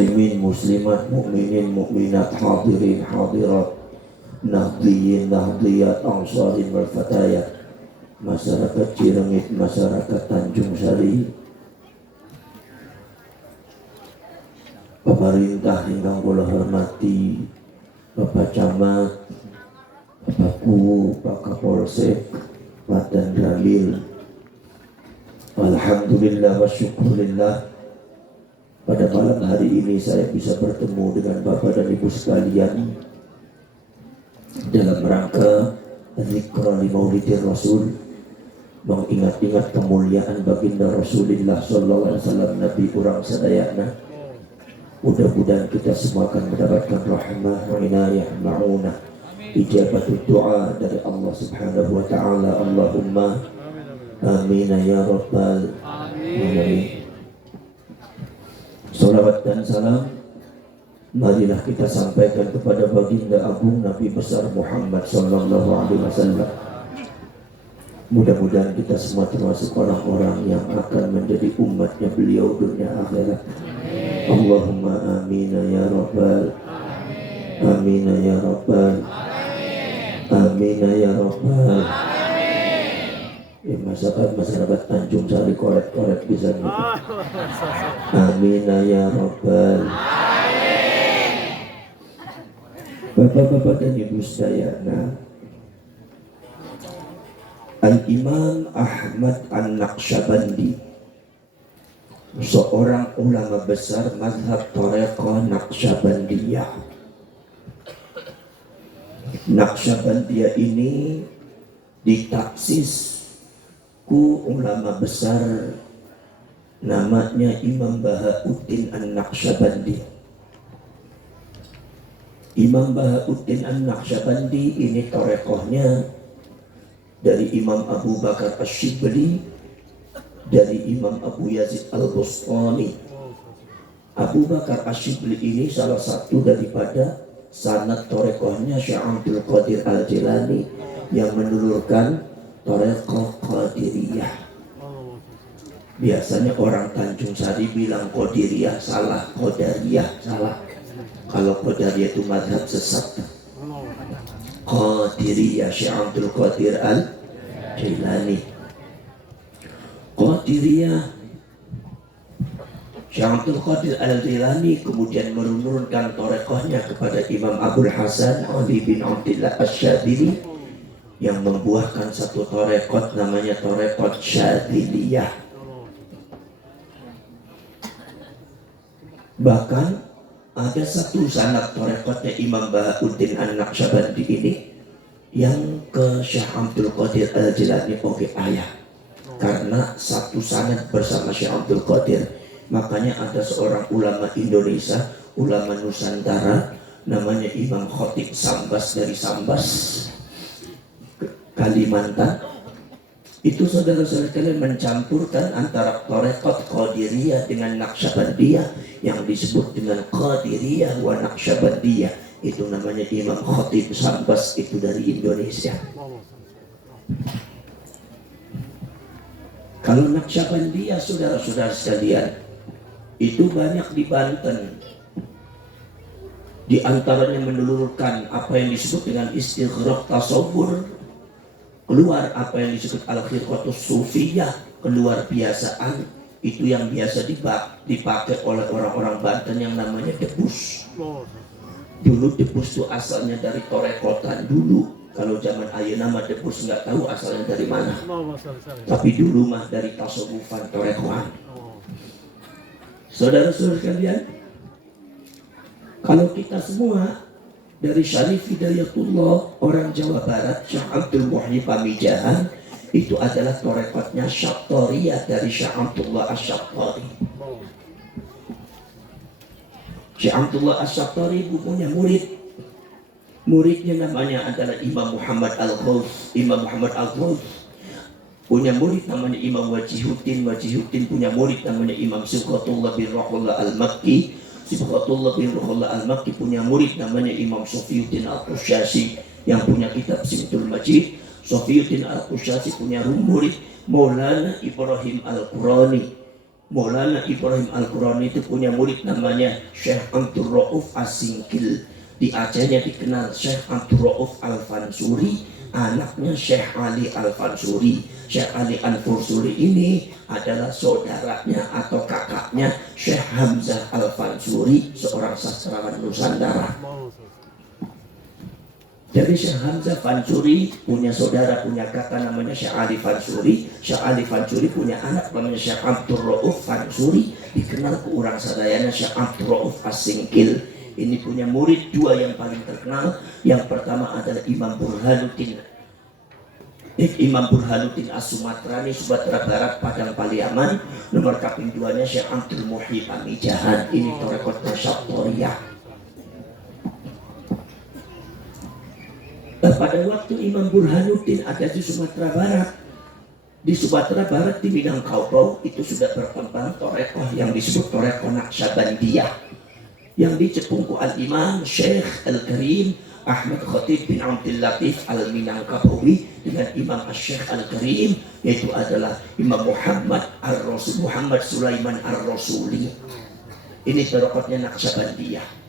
muslimin muslimat, mukminin mukminat, hadirin hadirat, nahdiyin nahdiyat, ansharin wal fatayat, masyarakat Ciremit, masyarakat Tanjung Sari, pemerintah ingkang kula hormati, Bapak Camat, Bapak Ku, Pak Kapolsek, Pak Danramil. Alhamdulillah wa syukurillah, pada malam hari ini saya bisa bertemu dengan Bapak dan Ibu sekalian dalam rangka Zikra li Maulidir Rasul, mengingat-ingat kemuliaan baginda Rasulullah sallallahu alaihi wasallam, Nabi urang sadayana. Mudah-mudahan kita semua akan mendapatkan rahmah wa inayah ma'unah, ijabatul doa dari Allah Subhanahu wa taala. Allahumma amin ya rabbal alamin. Salawat dan salam marilah kita sampaikan kepada baginda agung Nabi besar Muhammad sallallahu alaihi wasallam. Mudah-mudahan kita semua termasuk orang-orang yang akan menjadi umatnya beliau dunia akhirat. Allahumma amin ya rabbal amin ya rabbal amin ya rabbal. Masyarakat Tanjung Sari korek-korek bisa gitu. Amin ya rabbal. Bapak-bapak dan ibu sekalian, Al-Imam Ahmad An-Naqsyabandi, seorang ulama besar mazhab Thariqah Naqsyabandiyah. Naqsyabandiyah ini ditaksis ku ulama besar namanya Imam Bahauddin An-Naqsyabandi. Imam Bahauddin An-Naqsyabandi ini thariqahnya dari Imam Abu Bakar Asy-Syibli, dari Imam Abu Yazid Al-Bustami. Abu Bakar Asy-Syibli ini salah satu daripada sanad thariqahnya Syekh Abdul Qadir Al-Jilani yang menelurkan thariqah Qadiriyah. Biasanya orang Tanjung Sari bilang Qadiriyah salah, Qadariyah salah. Kalau Qadariyah itu mazhab sesat. Qadiriyah Syekh Abdul Qadir Al-Jilani. Qadiriyah Syekh Abdul Qadir Al-Jilani kemudian menurunkan thariqahnya kepada Imam Abul Hasan Ali bin Abdillah Asy-Syadzili yang membuahkan satu thariqat namanya thariqat Syadziliyah. Bahkan ada satu sanad thariqatnya Imam Bahauddin An-Naqsyabandi ini yang ke Syekh Abdul Qadir Al-Jilani oke ayah, karena satu sanad bersama Syekh Abdul Qadir. Makanya ada seorang ulama Indonesia, ulama Nusantara, namanya Imam Khotib Sambas dari Sambas, Kalimantan. Itu saudara-saudara kalian mencampurkan antara thariqat Qadiriyah dengan Naqsyabandiyah yang disebut dengan Qadiriyah wa Naqsyabandiyah. Itu namanya Imam Khotib Sambas, itu dari Indonesia. Kalau Naqsyabandiyah saudara-saudara sekalian, itu banyak di Banten. Di antaranya menelurkan apa yang disebut dengan istighraq tasawwur, keluar apa yang disebut al-khirqatus sufiyah, keluar biasaan, itu yang biasa dipakai oleh orang-orang Banten yang namanya debus. Dulu debus itu asalnya dari torekotan dulu. Kalau zaman ayeuna mah debus nggak tahu asalnya dari mana. Tapi dulu mah dari tasawufan torekoan. Saudara-saudara sekalian, kalau kita semua dari Syarif Hidayatullah orang Jawa Barat, Syekh Abdul Muhyi Pamijahan, itu adalah thariqatnya Syattariyah dari Syekh Abdullah Asy-Syattari. Syekh Abdullah Asy-Syattari punya muridnya namanya adalah Imam Muhammad Al-Ghaus. Imam Muhammad Al-Ghaus punya murid namanya Imam Wajihuddin. Wajihuddin punya murid namanya Imam Sibghatullah bin Ruhullah Al-Makki. Sibghatullah bin Ruhullah Al-Makki punya murid namanya Imam Sofiyuddin Al-Qusyasi yang punya kitab Simtul Majid. Sofiyuddin Al-Qusyasi punya murid Maulana Ibrahim Al-Qurani. Maulana Ibrahim Al-Qurani itu punya murid namanya Syekh Abdul Rauf As-Singkil. Di Acehnya dikenal Syekh Abdul Rauf Al-Fansuri, anaknya Syekh Ali Al-Fansuri. Syekh Ali Al-Fansuri ini adalah saudaranya atau kakaknya Syekh Hamzah Al-Fansuri, seorang sastrawan Nusantara. Jadi Syekh Hamzah Fansuri punya saudara, punya kakak namanya Syekh Ali Fansuri. Syekh Ali Fansuri punya anak namanya Syekh Abdul Rauf Fansuri, dikenal ke orang sadayana Syekh Abdul Rauf As-Singkil. Ini punya murid dua yang paling terkenal. Yang pertama adalah Imam Burhanuddin As-Sumatrani, Sumatera Barat, Padang Paliaman. Nomor kaping duanya Syekh Abdul Muhyi Pamijahan. Ini torekot Nasyattoriyah. Pada waktu Imam Burhanuddin ada di Sumatera Barat, di Minangkabau, itu sudah berkembang torekoh yang disebut torekoh Naqsyabandiyah, yang dicepungku Al-Imam Syekh Al-Karim Ahmad Khatib bin Abdul Latif Al-Minangkabawi dengan Imam Syekh Al-Karim, yaitu adalah Imam Muhammad Sulaiman Ar-Rasuli. Ini torekohnya Naqsyabandiyah.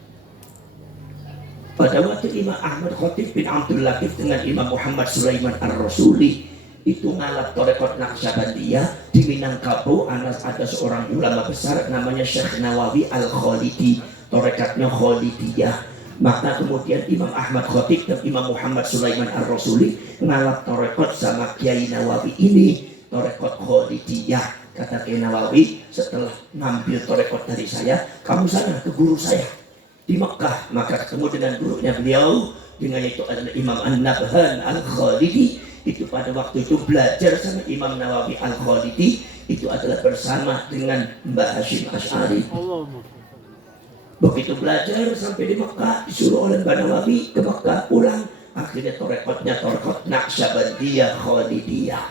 Pada waktu Imam Ahmad Khatib bin Abdul Latif dengan Imam Muhammad Sulaiman Ar-Rasuli itu ngalap torekot Naqsyabandiyah di Minangkabau, ada seorang ulama besar namanya Syekh Nawawi Al-Khalidi, torekatnya Khalidiyah. Maka kemudian Imam Ahmad Khatib dan Imam Muhammad Sulaiman Ar-Rasuli ngalap torekot sama Kiai Nawawi ini, torekot Khalidiyah. Kata Kiai Nawawi, setelah ngambil torekot dari saya, kamu sana ke guru saya di Mekah. Maka ketemu dengan gurunya beliau, dengan itu adalah Imam An-Nabhan Al-Khalidi. Itu pada waktu itu belajar sama Imam Nawawi Al-Khalidi, itu adalah bersama dengan Mbah Hashim Asy'ari. Begitu belajar sampai di Mekah, disuruh oleh Mbah Nawawi ke Mekah pulang. Akhirnya torekotnya torekot Naqsyabandiyah Khalidiyah.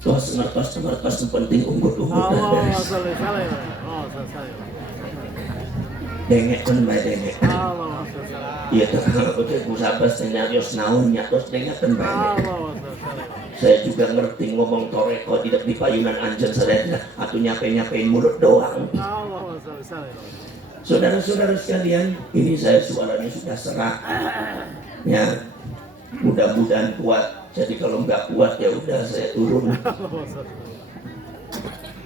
Tos ngertos penting unggut-unggut dan beres. Dengekan bae dengek. Iya terkenal betul musabah senyarios naonnya terus dengekan bae. Saya juga ngerti ngomong toreko tidak di payunan anjen sadaya atau nyape-nyapein mulut doang. Saudara-saudara sekalian, ini saya suaranya sudah serak. Ya, mudah-mudahan kuat. Jadi kalau nggak kuat ya udah saya turun.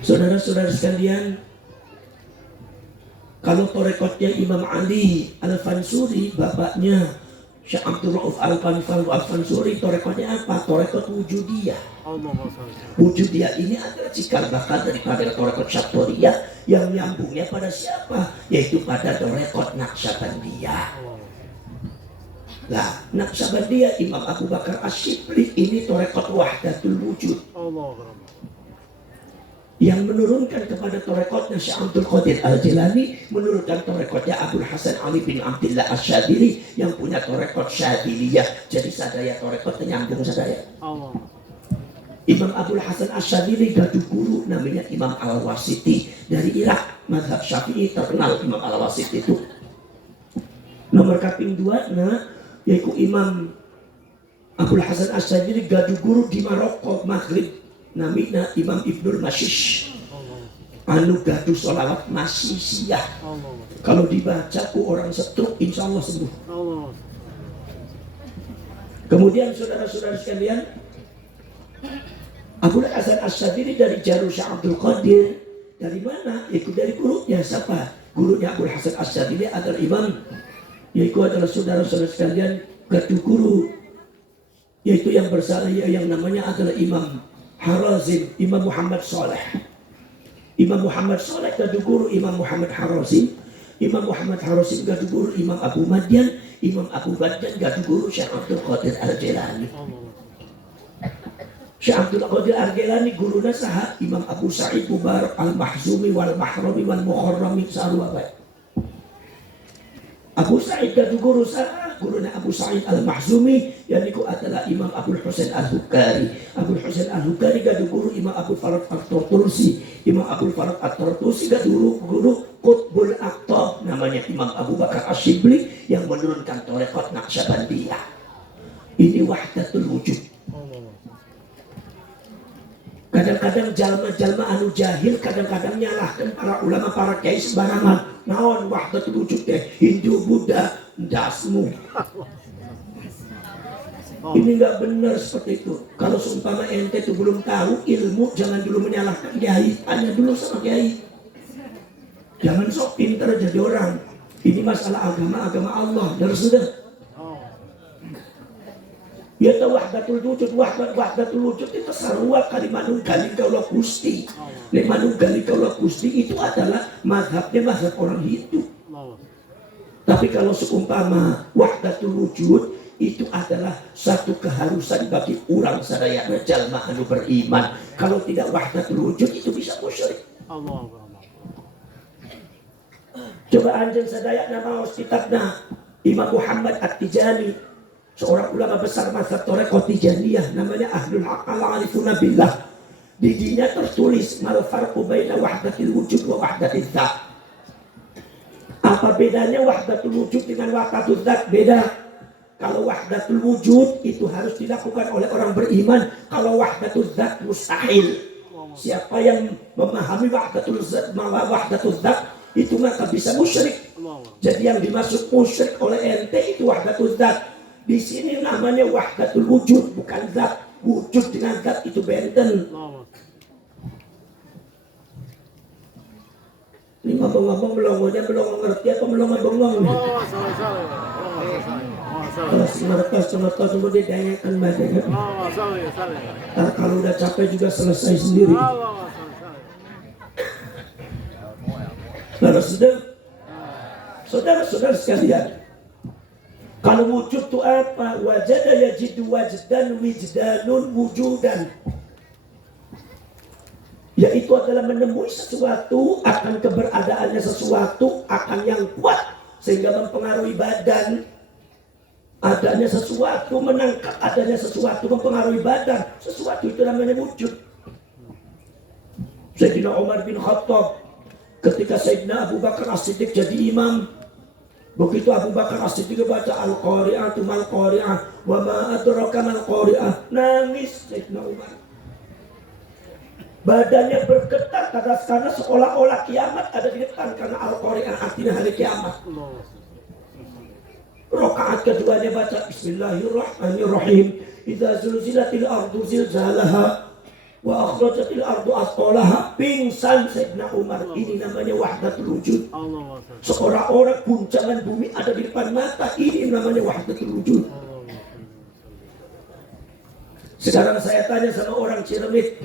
Saudara-saudara sekalian, kalau torekotnya Imam Ali Al-Fansuri, bapaknya Syekh Abdul Rauf Al-Fansuri, torekotnya apa? Torekot Wujudiyah. Wujudiyah ini adalah cikal bakal daripada torekot Syattoriyah yang nyambungnya pada siapa? Yaitu pada torekot Naqsyabandiyah. Nah, Naqsyabandiyah Imam Abu Bakar Asy-Syibli ini torekot Wahdatul Wujud, yang menurunkan kepada torekotnya Syekh Abdul Qadir Al-Jilani, menurunkan torekotnya Abdul Hasan Ali bin Abdillah Asy-Syadzili yang punya torekot Syadziliyah. Jadi sadaya torekot nyambung sadaya. Imam Abdul Hasan Asy-Syadzili gaduh guru namanya Imam Al-Wasiti dari Irak, mazhab Syafi'i terkenal Imam Al-Wasiti itu. Nomor kaping 2 yaitu Imam Abdul Hasan Asy-Syadzili gaduh guru di Maroko Maghrib, namanya Imam Ibnul Mashish, anu gaduh sholawat Masisiyah. Kalau dibaca ku orang setruk insya Allah sembuh. Kemudian saudara-saudara sekalian, Abdul Hasan Asy-Syadzili dari Jarur Syekh Abdul Qadir. Dari mana? Yaitu dari gurunya. Siapa? Gurunya Abdul Hasan Asy-Syadzili adalah Imam, yaitu adalah saudara-saudara sekalian gaduh guru, yaitu yang bersalah yang namanya adalah Imam Harazim, Imam Muhammad Saleh. Imam Muhammad Saleh gaduh guru Imam Muhammad Harazim. Imam Muhammad Harazim gaduh guru Imam Abu Madyan. Imam Abu Madyan gaduh guru Syekh Abdul Qadir Al-Jilani. Syekh Abdul Qadir Al-Jilani guruna saha Imam Abu Sa'id Mubarak Al-Mahzumi wal Mahrami wal Mukharrami sarua bae. Abu Sa'id gaduh guru saha guruna Abu Sa'id Al-Mahzumi, yaitu adalah Imam Abdul Husain Al-Hukari. Abdul Husain Al-Hukari gaduh guru Imam Abdul Farad At-Tartusi. Imam Abdul Farad At-Tartusi gaduh guru Qutbul Aqtab namanya Imam Abu Bakar Asy-Syibli yang menurunkan torekot Naqsyabandiyah. Ini Wahdatul Wujud. Kadang-kadang jalma-jalma anu jahil kadang-kadang nyalahkan para ulama, para kiai sembarangan. Naon wahdatul wujud teh Hindu Buddha dasmu. Ini nggak benar seperti itu. Kalau seumpama ente itu belum tahu ilmu, jangan dulu menyalahkan kiai. Tanya dulu sama kiai. Jangan sok pintar jadi orang. Ini masalah agama Allah. Dan sudah. Ya tahu wahdatul wujud, wahdatul wujud itu sarua kalimanung gali kaulah Gusti. Limanung gali kaulah Gusti itu adalah mazhab orang Hindu. Tapi kalau seumpama wahdatul wujud itu adalah satu keharusan bagi orang sadayana jalma anu beriman. Kalau tidak wahdatul wujud itu bisa musyrik. Coba anjeun sadayana maos kitabna Imam Muhammad At-Tijani, seorang ulama besar mazhab Thariqah Tijaniyah, namanya Ahlul Haqq al-Arifuna billah. Di dinya tertulis mal farqu baina wahdatil wujud wa wahdatil dzat. Apa bedanya wahdatul wujud dengan wahdatul dzat? Beda. Kalau wahdatul wujud itu harus dilakukan oleh orang beriman. Kalau wahdatul dzat mustahil. Siapa yang memahami wahdatul dzat itu maka bisa musyrik. Jadi yang dimaksud musyrik oleh ente itu wahdatul dzat. Di sini namanya wahdatul wujud, bukan zat. Wujud dengan zat itu benten. Ini ngomong-ngomong melongonya belum ngerti apa melongo bengong nih. Kalau semerta semua didanyakan badannya. Kalau udah capek juga selesai sendiri. Saudara-saudara sekalian, kalau wujud itu apa? Wajada yajidu wajdan wijdanun wujudan. Yaitu adalah menemui sesuatu akan keberadaannya sesuatu akan yang kuat sehingga mempengaruhi badan. Adanya sesuatu, menangkap adanya sesuatu mempengaruhi badan. Sesuatu itu namanya wujud. Sayyidina Umar bin Khattab ketika Sayyidina Abu Bakar As-Siddiq jadi imam, begitu Abu Bakar As-Siddiq baca Al-Qari'ah mal Qari'ah wa ma adraka mal Qari'ah, nangis Sayyidina Umar. Badannya bergetar karena seolah-olah kiamat ada di depan, karena Al-Qari'ah artinya hari kiamat. Rakaat keduanya baca Bismillahirrahmanirrahim. Idza zulzilatil ardu zilzalaha wa akhrajatil ardu athqalaha. Pingsan Sayyidina Umar. Ini namanya wahdatul wujud. Seorang-orang guncangan bumi ada di depan mata. Ini namanya wahdatul wujud. Sekarang saya tanya sama orang Ciremit,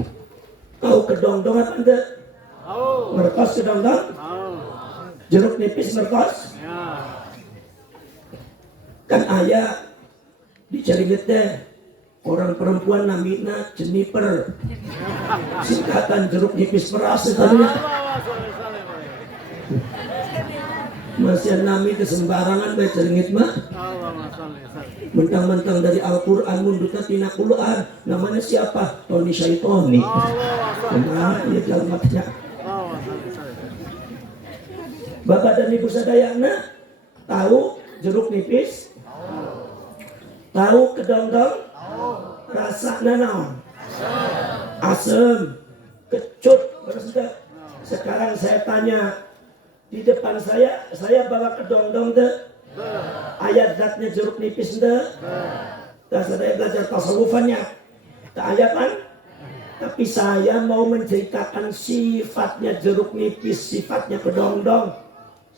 tahu kedongdong apa enggak? Mertos kedongdong? Jeruk nipis mertos? Kan ayah di Ciremit teh orang perempuan namina Jennifer, singkatan jeruk nipis peras tadi. Masih nami kesembarangan bae Ciremit mah. Mentang-mentang dari Al-Quran mundutnya tina Quran. Namanya siapa? Tony Syaitoni. Nah, ya jalamatnya. Bapak dan Ibu sadayana tahu jeruk nipis? Tahu kedongdong? Rasanya naon? Asem. Kecut. Sekarang saya tanya, di depan saya bawa kedongdong deh. Ayat zatnya jeruk nipis deh. Saya belajar tasawufannya. Tak ayatan. Tapi saya mau menceritakan sifatnya jeruk nipis, sifatnya kedongdong.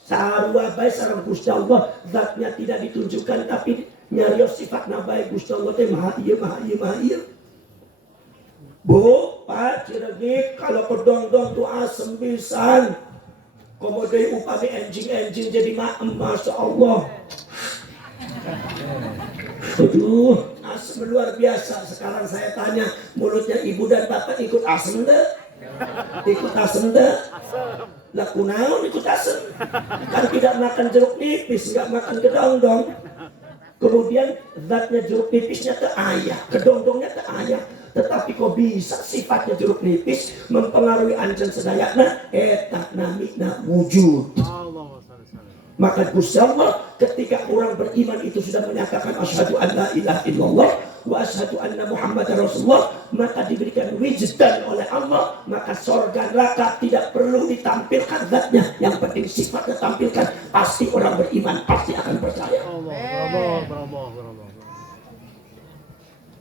Sarua bae sareng Gusti Allah, zatnya tidak ditunjukkan tapi nyarios sifatna bae Gusti Allah teh maha ieu. Bu, Pak Ciregik, kalau kedongdong tuh asem pisan. Komo deui upami enjing jadi masya Allah. Aduh, asem luar biasa. Sekarang saya tanya, mulutnya ibu dan bapak ikut asem deh? Ikut asem deh? Lah kunaon ikut asem? Kan tidak makan jeruk nipis, nggak makan kedongdong. Kemudian zatnya jeruk nipisnya teh ayah, kedongdongnya teh ayah. Tetapi kok bisa sifatnya jeruk nipis mempengaruhi anjen sedayana? Eta namina wujud. Maka Gusti Allah ketika orang beriman itu sudah menyatakan asyhadu an la ilaha illallah wa asyhadu anna Muhammadar Rasulullah, maka diberikan wijdan oleh Allah, maka surga neraka tidak perlu ditampilkan zatnya, yang penting sifatnya tampilkan. Pasti orang beriman pasti akan percaya.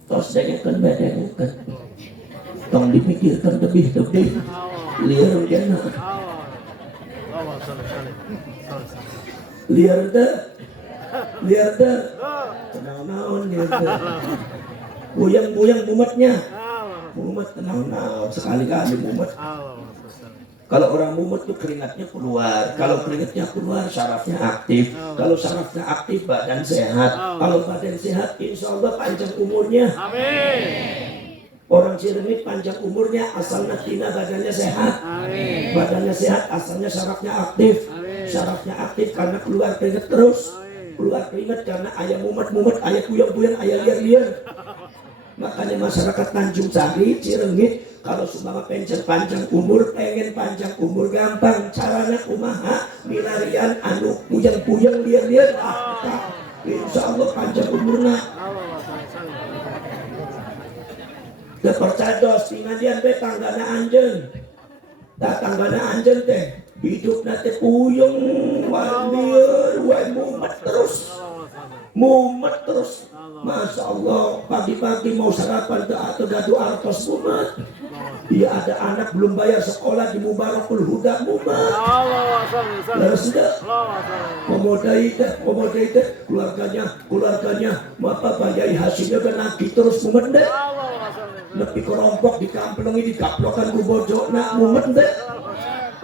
Terus dengarkan bedengarkan, tong dipikirkan lebih liar jana, liar dah, tenang-naon liar dah, buyang mumetnya, mumet tenang-naon, sekali-kali mumet. Kalau orang mumet tuh keringatnya keluar, kalau keringatnya keluar syarafnya aktif, kalau syarafnya aktif badan sehat, kalau badan sehat insya Allah panjang umurnya. Amin. Orang Ciremit panjang umurnya asalnya tina badannya sehat. Amin. Badannya sehat asalnya syarafnya aktif. Amin. Syarafnya aktif karena keluar keringat terus. Amin. Keluar keringat karena ayah mumet, ayah kuyang-kuyang, ayah liar-liar. Makanya masyarakat Tanjung Sari, Ciremit, kalau sumama pengen panjang umur, pengen panjang umur gampang. Caranya kumaha, milarian anu puyang-puyang liar-liar. Insya Allah panjang umurna. Percados tingadian teh tanggana anjeun. Tah tanggana anjeun teh hidupna teh puyeng, liar, mumet terus. Masya Allah, pagi-pagi mau sarapan atau gadu artos mumet. Dia ada anak belum bayar sekolah di Mubarakul Huda mumet. Lalu sudah komodai deh keluarganya apa bayai hasilnya kan nagih terus mumet deh. Lebih kerompok dikamplengi digaplokan ku bojona mumet deh.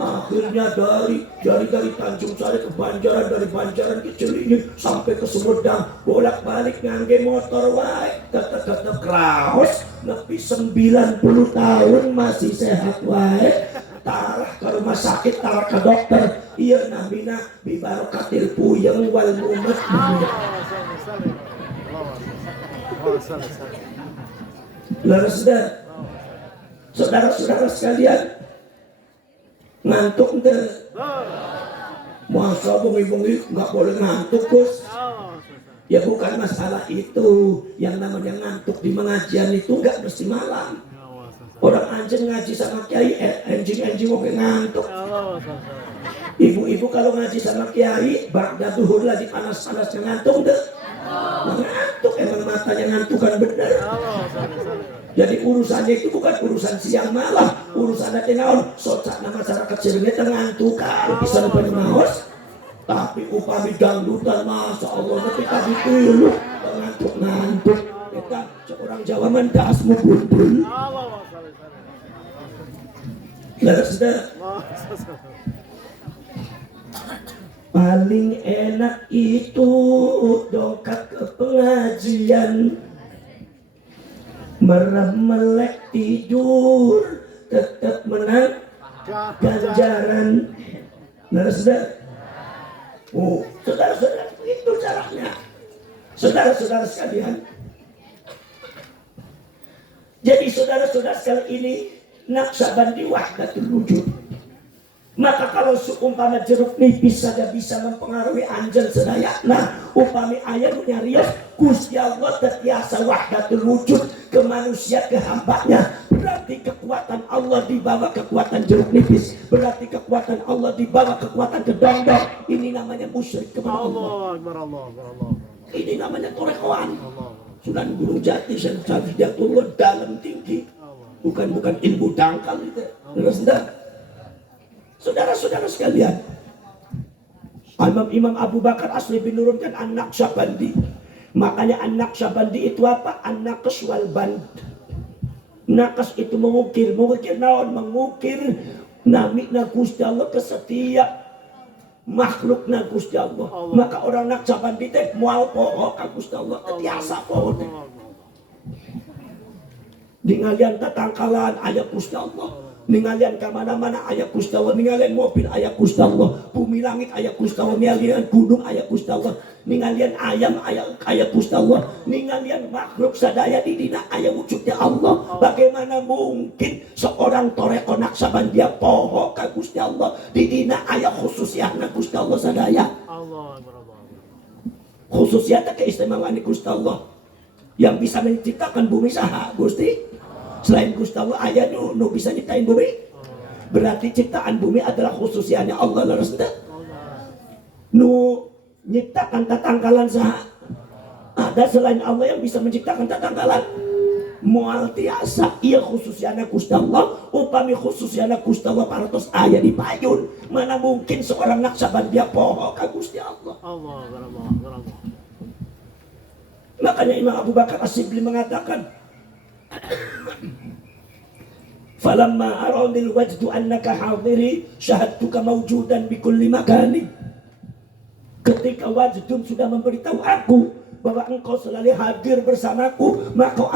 Akhirnya dari Tanjung Sari ke Banjaran, dari Banjaran ke Cilinyi sampai ke Sumedang, bolak-balik ngangge motor wae, tetep kraos, lebih 90 tahun masih sehat wae. Tarah ke rumah sakit, tarah ke dokter, iya namina bibarokatil puyeng wal mumet. Lalu saudara-saudara sekalian, ngantuk ente, masa bengi-bengi nggak boleh ngantuk Gus. Ya bukan masalah itu, yang namanya ngantuk di pengajian itu nggak mesti malam. Orang anjing ngaji sama kiai, anjing oke ngantuk. Ibu-ibu kalau ngaji sama kiai, ba'da duhur lagi panas-panas ngantuk deh. Ngantuk, emang matanya ngantukan bener. Jadi urusannya itu bukan urusan siang malam, urusannya naon socakna masyarakat Ciremit ngantukan bisa lupa maos. Tapi upami dangdutan Masya Allah tapi tadi dulu ngantuk kita seorang Jawa mendasmu bulbul. Sudah paling enak itu dongkak ke pengajian, merem melek tidur tetap menang ganjaran. Sudah. Oh, saudara-saudara begitu caranya. Saudara-saudara sekalian. Jadi saudara-saudara sekalian ini Naqsyabandi wahdatul wujud. Maka kalau seumpama jeruk nipis saja bisa mempengaruhi anjel sedayana, upami ayam nyarios Gusti Allah terbiasa wahdatul wujud ke manusia, ke hambanya. Berarti kekuatan Allah di bawah kekuatan jeruk nipis. Berarti kekuatan Allah di bawah kekuatan kedondong. Ini namanya musyrik kepada Allah. Ini namanya torekoan. Sunan Gunung Jati, Syaikhullah dalam tinggi. Bukan ilmu dangkal itu. Terus saudara-saudara sekalian, Imam Abu Bakar Asli bin menurunkan An-Naqsyabandi. Makanya An-Naqsyabandi itu apa? An-Naqs wal band. Naqas itu mengukir naon, mengukir namina Gusti Allah ke setiap makhlukna Gusti Allah. Maka orang Naqsyabandi teh moal poho ka Gusti Allah, tiasa poho teh. Ningalian tatangkalan aya Gusti Allah. Ningalian ke mana-mana aya Gusti Allah, ningalian mobil aya Gusti Allah, bumi langit aya Gusti Allah, ningalian gunung aya Gusti Allah, ningalian ayam aya Gusti Allah, ningalian makhluk sadaya di dina aya wujudnya Allah. Bagaimana mungkin seorang toreko Naqsyabandi dia poho ka Gusti Allah di dina aya khususiyahna Gusti Allah sadaya. Khususiyahna keistimewaan Gusti Allah. Yang bisa menciptakan bumi saha Gusti. Selain Gusti Allah aya nu bisa nyiptain bumi. Berarti ciptaan bumi adalah khususiannya Allah leres teu. Nu nyiptakan tatangkalan saha? Ada selain Allah yang bisa menciptakan tatangkalan. Moal tiasa ieu khususiannya Gusti Allah, upami khususiannya Gusti Allah parantos aya di payun. Mana mungkin seorang naksabandia poho ka Gusti Allah. Allah. Makanya Imam Abu Bakar As-Sibli mengatakan, falamma aradil wajdu annaka hadiri syahadtuka mawjudan bikulli makani. Ketika wajdun sudah memberitahu aku bahwa engkau selalu hadir bersamaku, maka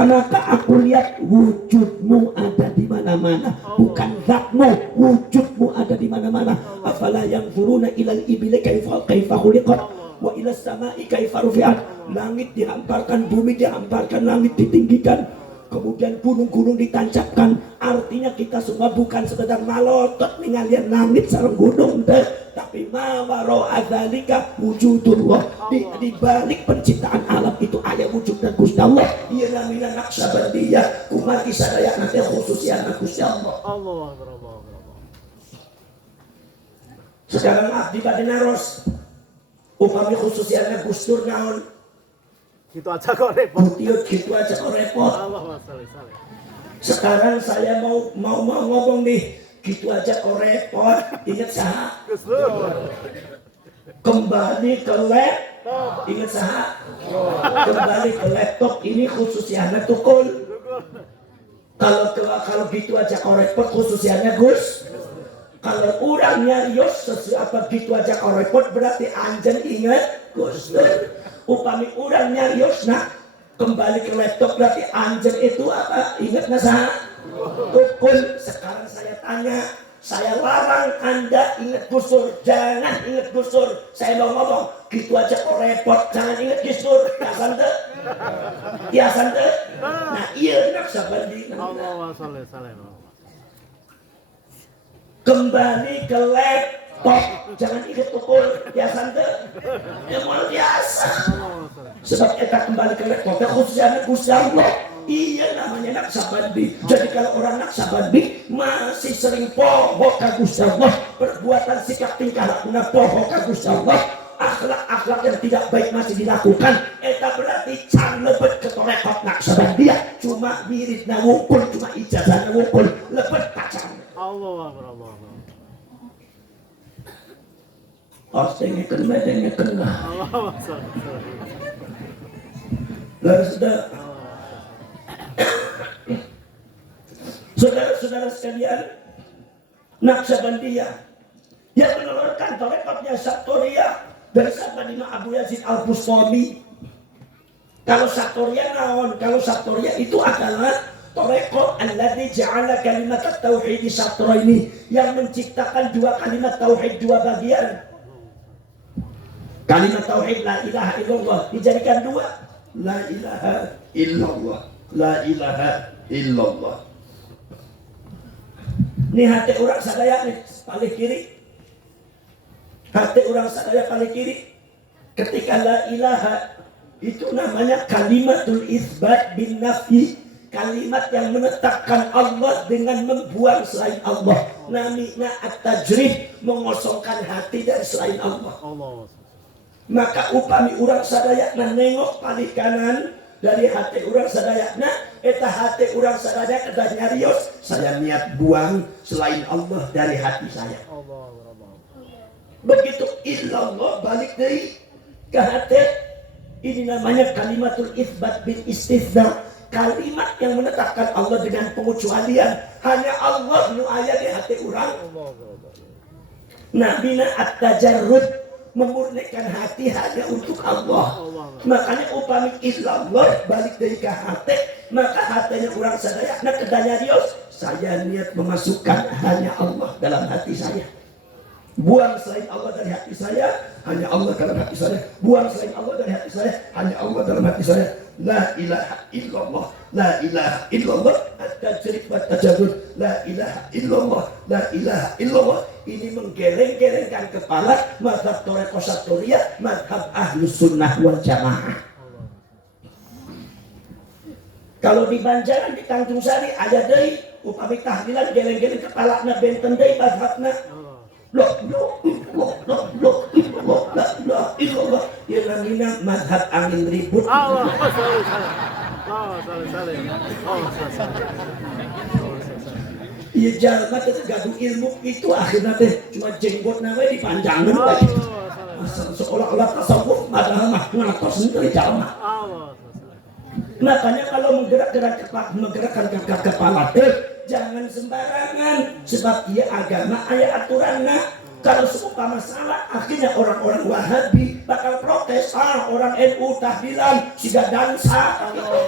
aku lihat wujudmu ada di mana-mana, bukan zatmu, wujudmu ada di mana-mana. Afala yanzuruna ilal ibili kaifa khuliqat wa ilas samai kaifa rufi'at. Langit dihamparkan, bumi dihamparkan, langit ditinggikan, kemudian gunung-gunung ditancapkan. Artinya kita semua bukan sekedar malotot ningalian langit sareng gunung teh, tapi ma wara adzalika wujudullah. Di balik penciptaan alam itu aya wujud dan Gusti Allah. Ieu namina Naqsabandiyah kumaha sadaya teh khususiana Gusti Allah. Allah. Sekarang abdi bade naros upami khususiana Gustur naon? Gitu aja kok repot. Gitu aja kok repot. Sekarang saya mau ngomong nih, gitu aja kok repot. Ingat saha? Kembali ke laptop. Ingat saha? Kembali ke laptop ini khususiannya tukul. Kalau gitu aja kok repot khususiannya Gus. Kalau orang nyarios sesuatu gitu aja kok repot berarti anjen ingat Gus. Upami urang nyarios nah kembali ke laptop berarti anjir itu apa? Ingat nggak sah? Tukul. Sekarang saya tanya, saya larang Anda ingat Gusur, jangan ingat Gusur. Saya mau ngomong gitu aja kok repot, jangan ingat Gusur. Biasan deh, biasan deh. Nah iya Naqsabandi. Kembali ke laptop, jangan ingat tukul, biasa deh. Yang luar biasa. Sebab kita kembali ke laptop, khususnya Gusti Allah. Iya namanya Naqsabandi. Jadi kalau orang Naqsabandi masih sering poho ka Gusti Allah, perbuatan sikap tingkah lakunya poho ka Gusti Allah, akhlak-akhlak yang tidak baik masih dilakukan, eta berarti can lebet ketorekot Naqsabandiyah. Cuma wiridna wungkul, cuma ijazahna wungkul, lebet pacar. Allah. Ostengnya kena. Lalu saudara sekalian, Naqsabandiyah yang mengeluarkan torekotnya Satoriyah dari Sayyidina Abu Yazid Al-Bustami. Kalau Satoriyah naon? Kalau Satoriyah itu adalah torekot alladzi ja'ala kalimat tauhid satraini, yang menciptakan dua kalimat tauhid dua bagian. Kalimat tauhid la ilaha illallah dijadikan dua, la ilaha illallah, la ilaha illallah. Ini hati orang sadaya nih paling kiri, hati orang sadaya paling kiri. Ketika la ilaha itu namanya kalimatul isbat bin nafi, kalimat yang menetapkan Allah dengan membuang selain Allah. Namanya at-tajrid, mengosongkan hati dari selain Allah. Maka upami urang sadayana nengok paling kanan dari hati urang sadayana, eta hati urang sadaya kedah nyarios, saya niat buang selain Allah dari hati saya. Begitu illallah balik dari ke hati, ini namanya kalimatul isbat bin istithna, kalimat yang menetapkan Allah dengan pengecualian. Hanya Allah nu aya di hati urang. Nabina at-tajarrud, memurnikan hati hanya untuk Allah. Makanya upami illallah balik dari ke hati, maka hatinya orang sadaya nak kedanya Dios, saya niat memasukkan hanya Allah dalam hati saya. Buang selain Allah dari hati saya, hanya Allah dalam hati saya. Buang selain Allah dari hati saya, hanya Allah dalam hati saya. La ilaha illallah, la ilaha illallah, at-tajrid wa tajarrud, la ilaha illallah, la ilaha illallah. Ini menggeleng-gelengkan kepala mazhab Thariqah Satoriyah, mazhab Ahlus Sunnah wal Jamaah. Kalau di Banjaran di Tanjung Sari ada deui upami tahlilan geleng-geleng kepalana benten deui mazhabna. Loh, ya namanya mazhab angin ribut. Iya jalma teh gaduh ilmu itu akhirnya teh cuma jenggot nama dipanjangin lagi. Seolah-olah tasawuf padahal mah ngatos henteu jalma. Makanya kalau menggerakkan kepala jangan sembarangan sebab dia agama aya aturanna. Kalau seumpama salah akhirnya orang-orang Wahabi bakal protes, orang NU tahlilan siga dansa gitu.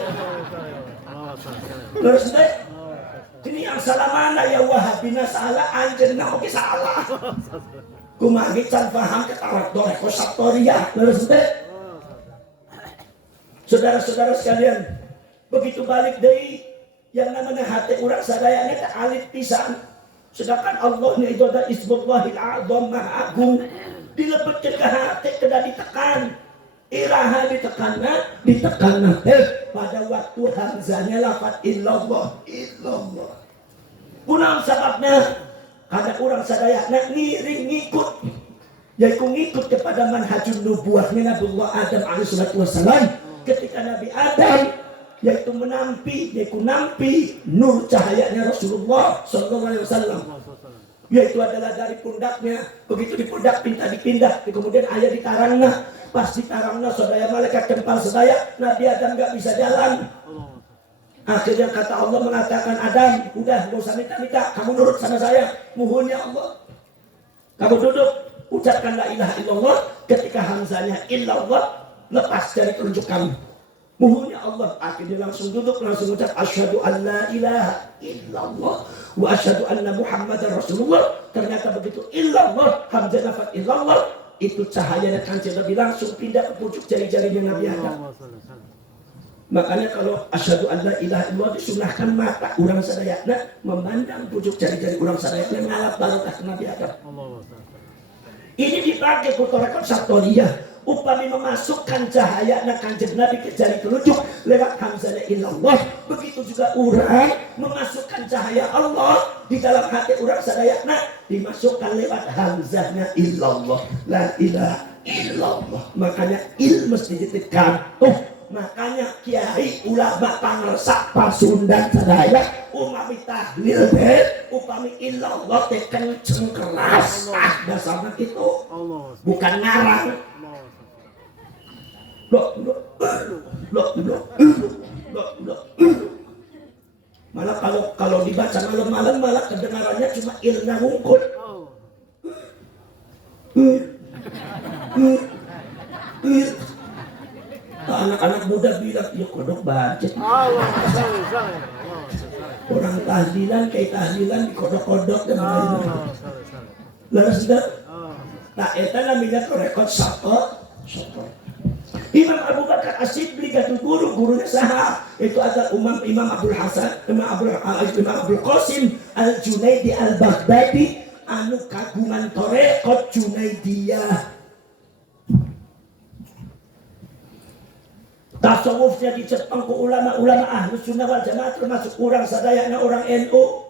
Terus deh ini yang salah mana ya Wahabina salah anjeunna oge salah. Kumaha ge can paham ketawa dorek kosaktoria. Terus deh saudara-saudara sekalian, begitu balik deui yang namanya hati urang sadaya teh alit pisan. Sedangkan Allah nya itu ada ismullahil a'zam maha agung dilebetkeun ka hati kedah ditekan. Iraha ditekanna pada waktu hamzahnya lafaz illallah. Kunaon sababna? Ada urang sadaya ngiring ngikut yaitu ngikut kepada manhajun nubuwahnya Nabiullah Adam alaihi salatu wassalam. Ketika Nabi Adam yaitu nampi nur cahayanya Rasulullah sallallahu alaihi wasallam, yaitu adalah dari pundaknya. Begitu di pundak dipindah kemudian ayah di karangna. Pas di karangna sadaya malaikat kempal sadaya Nabi Adam gak bisa jalan. Akhirnya kata Allah mengatakan, Adam udah gak usah minta-minta, kamu nurut sama saya, muhun ya Allah, kamu duduk ucapkan la ilaha illallah. Ketika hamzahnya illallah lepas dari telunjuk kamu, muhunnya Allah. Akhirnya langsung duduk, langsung ucap asyhadu an la ilaha illallah wa asyhadu anna muhammadar rasulullah. Ternyata begitu illallah, hamzah lafaz illallah, itu cahayanya Kanjeng Nabi langsung pindah ke pucuk jari-jarinya Nabi Adam. Makanya kalau asyhadu an la ilaha illallah disunahkan mata urang sadayana memandang pucuk jari-jari urang sadayana ngalap barokah Nabi Adam. Ini dipakai kutorekon saktoriyah upami memasukkan cahaya Kanjeng Nabi ke jari telunjuk lewat hamzah illallah. Begitu juga urang memasukkan cahaya Allah di dalam hati urang sadayana dimasukkan lewat hamzahnya illallah, la ilaha illallah. Makanya mesti dititipkan. Makanya kiai ulama pangersa Pasundan sadaya upami tahlil upami illallah teh kenceng keras dasarna kitu, bukan ngarang. Malah kalau dibaca malam-malam malah kedengarannya cuma ilna hungkul. Anak-anak muda bilang, ya kodok budget. Orang tahlilan kayak tahlilan di kodok-kodok dan lain-lain. Lalu sudah, tak eta namanya rekod sapa. Imam Abu Bakar As-Siddiq itu gurunya saha, itu adalah Imam Abdul Hasan, Imam Abdul Qasim Al-Junaidi Al-Baghdadi anu kagungan tarekat Junaidiyah. Tasawufnya dicepeng ke ulama-ulama Ahlus Sunnah wal Jamaah termasuk orang sadayana orang NU.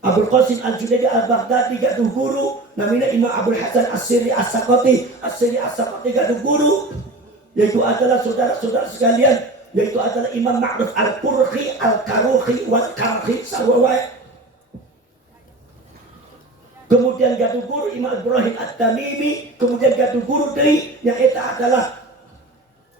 Abdul Qasim Al-Junaidi Al-Baghdadi gaduh guru namanya Imam Abdul Hasan As-Siri As-Sakoti gaduh guru, yaitu adalah saudara-saudara sekalian, yaitu adalah Imam Ma'ruf Al-Qurhi Al-Karuhi Wal-Karhi Sawawai. Kemudian gaduh guru Imam Ibrahim At-Tamimi, kemudian gaduh guru dari yang eta adalah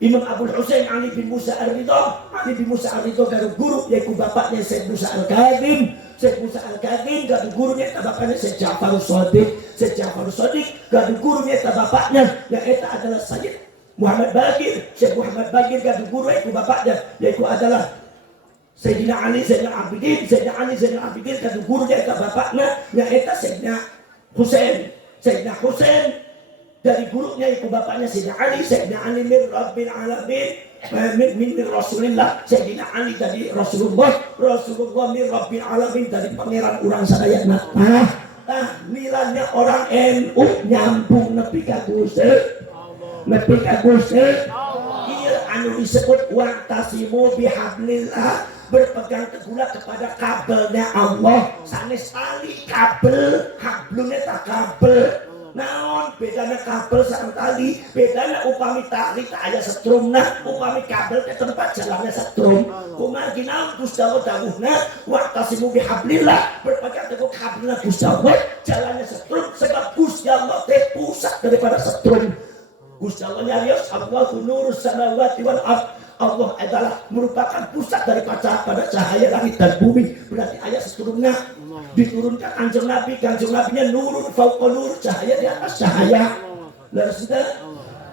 Imam Abdul Husain Ali bin Musa Ar-Ridha. Ali bin Musa Ar-Ridha gaduh guru yaitu bapaknya Syekh Musa Al-Kadhim. Syekh Musa Al-Kadhim gaduh gurunya bapaknya Syekh Ja'far Shadiq. Syekh Ja'far Shadiq gaduh gurunya bapaknya yang eta adalah Sayyid Muhammad Bagir. Syekh Muhammad Bagir gaduh guru yaitu bapaknya yaitu adalah Sayyidina Ali Zainal Abidin. Sayyidina Ali Zainal Abidin gaduh gurunya eta bapaknya yang eta Sayyidina Husain. Sayyidina Husain dari gurunya itu bapaknya Sayyidina Ali. Sayyidina Ali min Rabbil Alamin min Rasulillah. Sayyidina Ali dari Rasulullah min Rabbil Alamin dari pangeran urang sadayana. Tahlilannya orang NU nyambung nepi ka Gusti. Iya anu disebut wa'tasimu bihablillah, berpegang teguhlah kepada kabelnya Allah. Sanes tali kabel, hablunnya tak kabel. Naon bedana kabel sama tali? Bedana upami tali tak aya setrumna, upami kabel ke tempat jalannya setrum. Kumaha naon Gusti Allah dawuhna wa'tasimu bihablillah, berpegang teguh kabelnya Gusti Allah, jalannya setrum, sebab Gusti Allah teh pusat daripada setrum. Gusti Allah nyarios Allahu nurus samawati wal ardh. Allah adalah merupakan pusat daripada cahaya langit dan bumi. Berarti ayat seturunnya diturunkan Kanjeng Nabi, Kanjeng Nabinya nurun fauqa nur, cahaya di atas cahaya. Lalu sudah,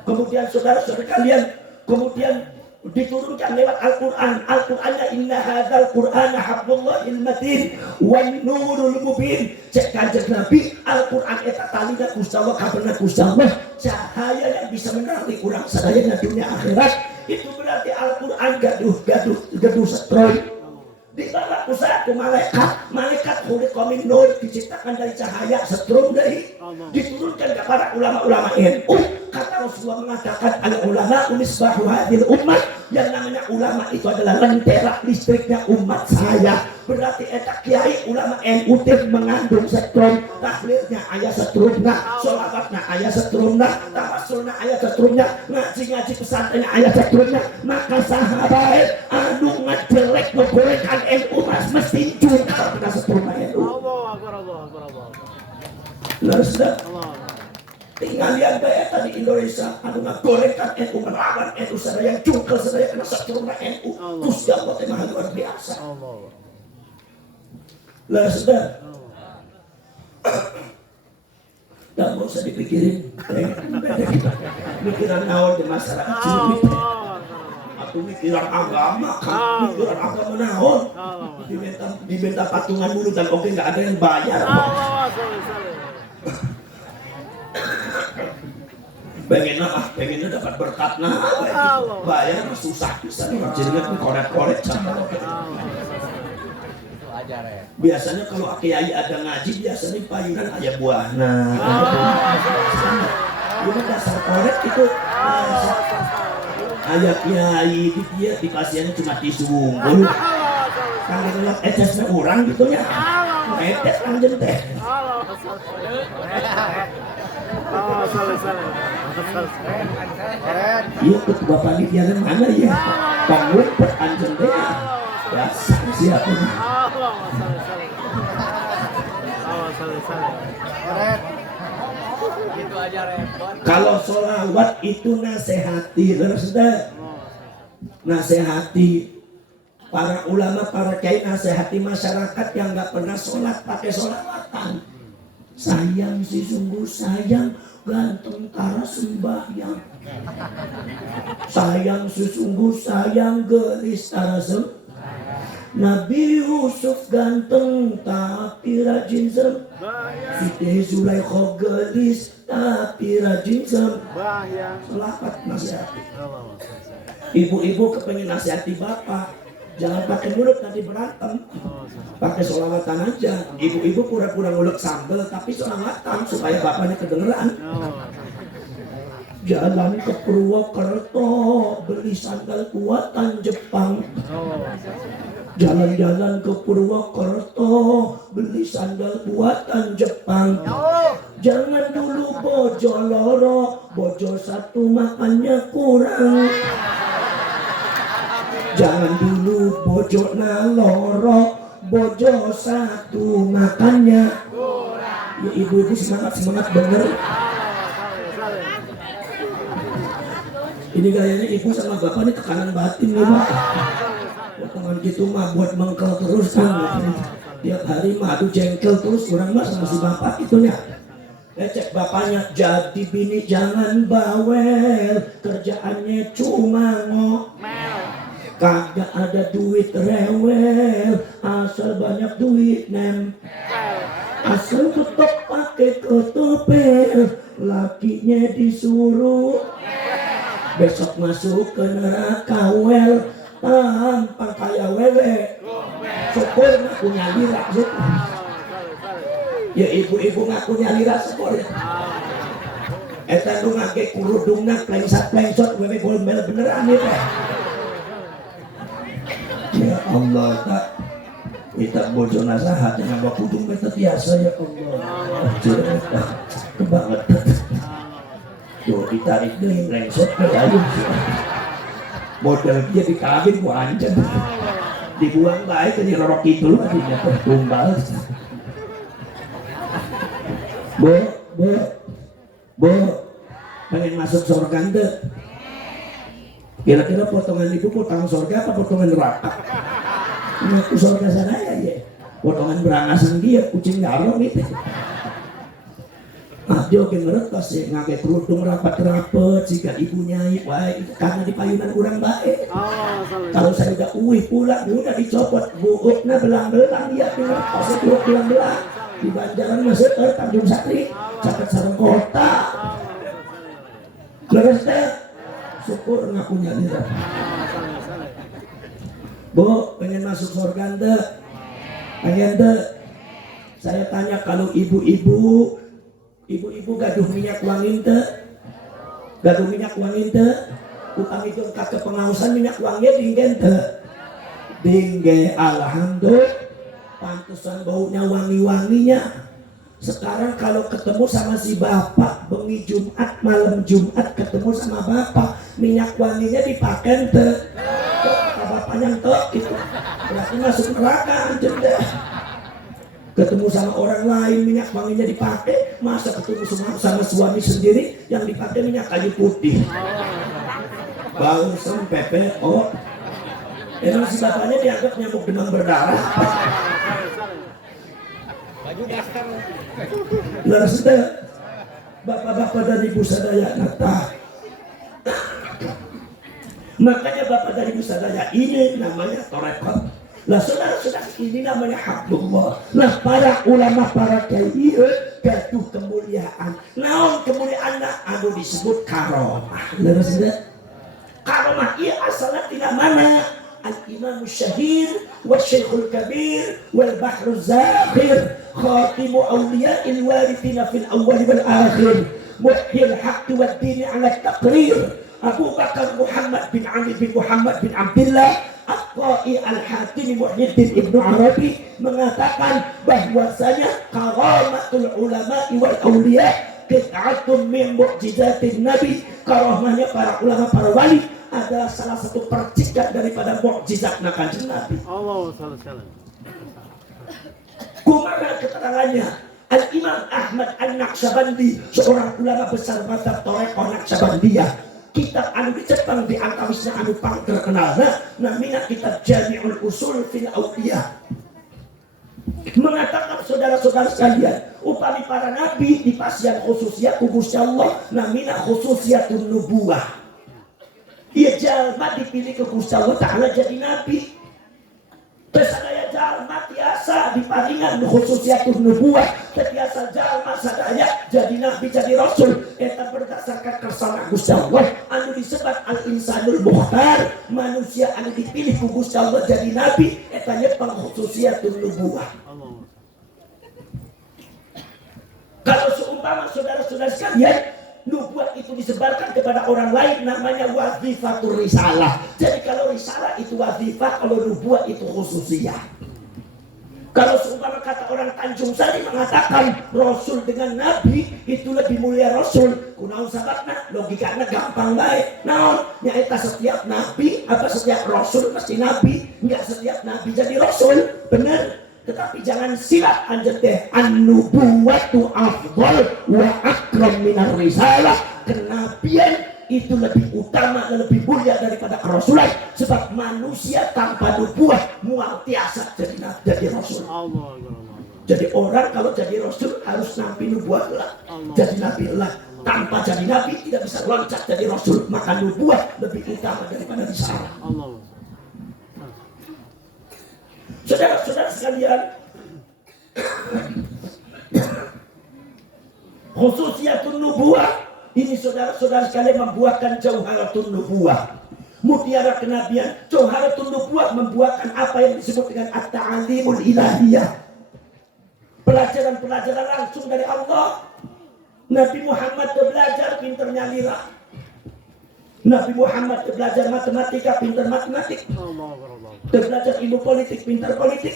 kemudian saudara-saudara kalian, kemudian diturunkan lewat Al-Quran. Al-Qurannya inna hadzal qur'ana hablullahil matin wan nurul mubin. Cek Kanjeng Nabi, Al-Quran eta talina Gusti Allah, kabelna Gusti Allah, cahaya yang bisa menerangi urang sadayana dunia akhirat. Itu berarti Al-Quran gaduh setroy. Di bawah satu malaikat khuliqa min nur, diciptakan dari cahaya setrum dari diturunkan kepada ulama-ulama NU. Kata Rasulullah mengatakan al ulama misbahu hadhil ummah, yang namanya ulama itu adalah lentera listriknya umat saya. Berarti eta kiai ulama NU mengandung setrum, tahlilnya aya setrumna, sholawatnya aya setrumna, tawassulnya aya setrumnya, ngaji pesantrennya aya setrumnya. Maka sahabat anu ngajelek ngegorekan NU mas mesti juga kena setrumna NU. Lalu tinggal lihat gaya tadi Indonesia anu ngagorekan NU, melawan NU, sadaya jungkel, sadaya kena setrumna NU. Gusti Allah teh maha luar biasa. Lah sudah, nggak mau usah dipikirin, mikiran naon di masyarakat sini, atau mikiran agama, mikiran agama naon, diminta patungan dulu dan oke nggak ada yang bayar. Pengennya dapat berkat, bayar susah bisa nih, jadinya korek-korek sama. Biasanya kalau kiai ada ngaji, biasanya payunan aja buah. Ini dasar korek itu. Ayah kiai dia dikasihnya cuma tisu. Kan kita lihat etesnya orang gitu ya. Etes anjen teh. Yuk ketua panitianya mana ya? Bangun peranjen teh. Biasa siapa? Kalau sholawat itu nasihati, nasihati para ulama, para kiai, nasihati masyarakat yang nggak pernah sholat pakai sholawatan. Sayang sih, sungguh sayang, ganteng tara sembahyang. Sayang sesungguh sayang, gelis tara sembahyang. Nabi Yusuf ganteng tapi rajin sembahyang. Siti Zulaikha gelis tapi rajin sembahyang. Selamat nasihati. Ibu-ibu kepengen nasihati bapak, jangan pakai mulut nanti berantem. Pakai sholawatan aja. Ibu-ibu pura-pura ngulek sambel tapi sholawatan supaya bapaknya kedengeran. Jalan ke Purwokerto beli sandal buatan Jepang. Jalan-jalan ke Purwokerto beli sandal buatan Jepang. Jangan dulu bojo loro, bojo satu makannya kurang. Jangan dulu bojo naloro, bojo satu makannya kurang. Ya ibu-ibu semangat bener. Ini gayanya ibu sama bapak ini tekanan batin nih pak. Tangan gitu mah buat mengkel terus kan. Tiap hari mah aduh jengkel terus kurang mah sama si bapak itunya. Cek bapaknya, jadi bini jangan bawel, kerjaannya cuma ngomel. Kagak ada duit rewel, asal banyak duit nempel. Asal tutup pakai ketopel, lakinya disuruh. Besok masuk ke neraka wel, tampang kaya wewe. Syukur ngaku nyalira gitu. Ya ibu-ibu ngaku nyalira syukur. Eta nu ngake kurudungna plengsat wewe gombel beneran ieu teh. Ya Allah tak kita bojona saha teh ngambak kudung eta tiasa ya Allah. Kebangetan. Tuh ditarik deui plengsat ke dayung. Model dia dikabin ku anjen. Dibuang bae ke dirorok kidul adinya tumbal. Bo, pengen masuk surga ente? Kira-kira potongan ibu potongan surga apa potongan neraka? Masuk surga sana ya, potongan berangasan dia, kucing garong gitu. Ajo ke ngeretos ya, ngake kerudung rapat-rapat jika ibunya baik karena di payunan kurang baik. Kalau saya udah pulang, udah dicopot buuknya belang-belang ya, ngeretos itu belang-belang. Di Banjaran masih Tanjung Sari, caket sarang kota. Leres teh, syukur ngakunya dia. Bu, pengen masuk surga ente? Pengen ente? Saya tanya kalau ibu-ibu gaduh minyak wangi ente? Gaduh minyak wangi ente? Utang itu kakek pengausan minyak wanginya dingin ente? Dingin, alhamdulillah. Pantesan baunya wangi-wanginya. Sekarang kalau ketemu sama si bapak bengi Jumat, malam Jumat ketemu sama bapak, minyak wanginya dipakai ente. Kata bapaknya ente gitu. Berarti masuk neraka anjir deh. Ketemu sama orang lain minyak wanginya dipakai, masa ketemu sama suami sendiri yang dipakai minyak kayu putih. Balsem PPO. Emang si bapaknya dianggap nyamuk demam berdarah. Lalu sudah bapak-bapak dan ibu sadaya nata. Makanya bapak dan ibu sadaya ini namanya torekot. Lah saudara-saudara ini namanya hablullah. Lah para ulama para kiai gaduh kemuliaan. Naon kemuliaan anu disebut karomah. Lalu sudah karomah iya asalnya tidak mana. Al-Imam Syahir Wasyaikhul Kabir Wal Bahru Zakhir Khatimu awliya'il warithina fil awwal wal akhir Muhyil haqqi wad dini ala taqrir Abu Bakar Muhammad bin Ali bin Muhammad bin Abdullah At-Ta'i Al-Hatimi Muhyiddin Ibnu Arabi mengatakan bahwasanya karamatul ulama'i wal awliya qit'atun min mu'jizatin nabi. Karamahnya para ulama para wali adalah salah satu percikan daripada mukjizat Kanjeng Nabi. Kumaha keterangannya? Al-Imam Ahmad An-Naqsyabandi, seorang ulama besar mazhab Thariqah Naqsyabandiyah. Kitab anu dicetak di antawisna anu pang terkenalna namina kitab Jami'ul Usul fil Awliyah. Mengatakan saudara-saudara sekalian, upami para nabi di pasien khususiyat Gusti Allah namina khususiyatun nubuwah. Ia jalma dipilih ke Gusti Allah Ta'ala jadi nabi. Sadaya jalma tiasa diparingan khususiyatun nubuwah. Tiasa jalma sadaya jadi nabi jadi rasul. Eta berdasarkan kersana Gusti Allah anu disebut al-insanul mukhtar, manusia anu dipilih ke Gusti Allah jadi nabi. Eta nya khususiyatun nubuwah. Kalau seumpama saudara-saudara sekalian, nubuat itu disebarkan kepada orang lain namanya wazifatul risalah. Jadi kalau risalah itu wazifah, kalau nubuat itu khususiyah. Kalau seumpama kata orang Tanjung Sari mengatakan Rasul dengan Nabi itu lebih mulia Rasul, kunaon sababna? Logikanya gampang baik. Naon? Nyaeta setiap Nabi apa setiap Rasul pasti Nabi, enggak setiap Nabi jadi Rasul, benar? Tetapi jangan silap anjir teh, an-nubuwatu afdal wa akram minar risalah. Kenabian itu lebih utama dan lebih mulia daripada kerasulan, sebab manusia tanpa nubuah mual tiasa jadi rasul. Jadi orang kalau jadi rasul harus nabi nubuah lah, jadi nabi lah. Tanpa jadi nabi tidak bisa loncat jadi rasul, maka nubuah lebih utama daripada risalah. Saudara-saudara sekalian, khususiyatun nubuwah ini saudara-saudara sekalian membuahkan jauharatun nubuwah, mutiara kenabian. Jauharatun nubuwah membuahkan apa yang disebut dengan at-ta'alimul ilahiyah, pelajaran-pelajaran langsung dari Allah. Nabi Muhammad belajar pinternya lirah. Nabi Muhammad belajar matematika, pintar matematik. Belajar ilmu politik, pintar politik.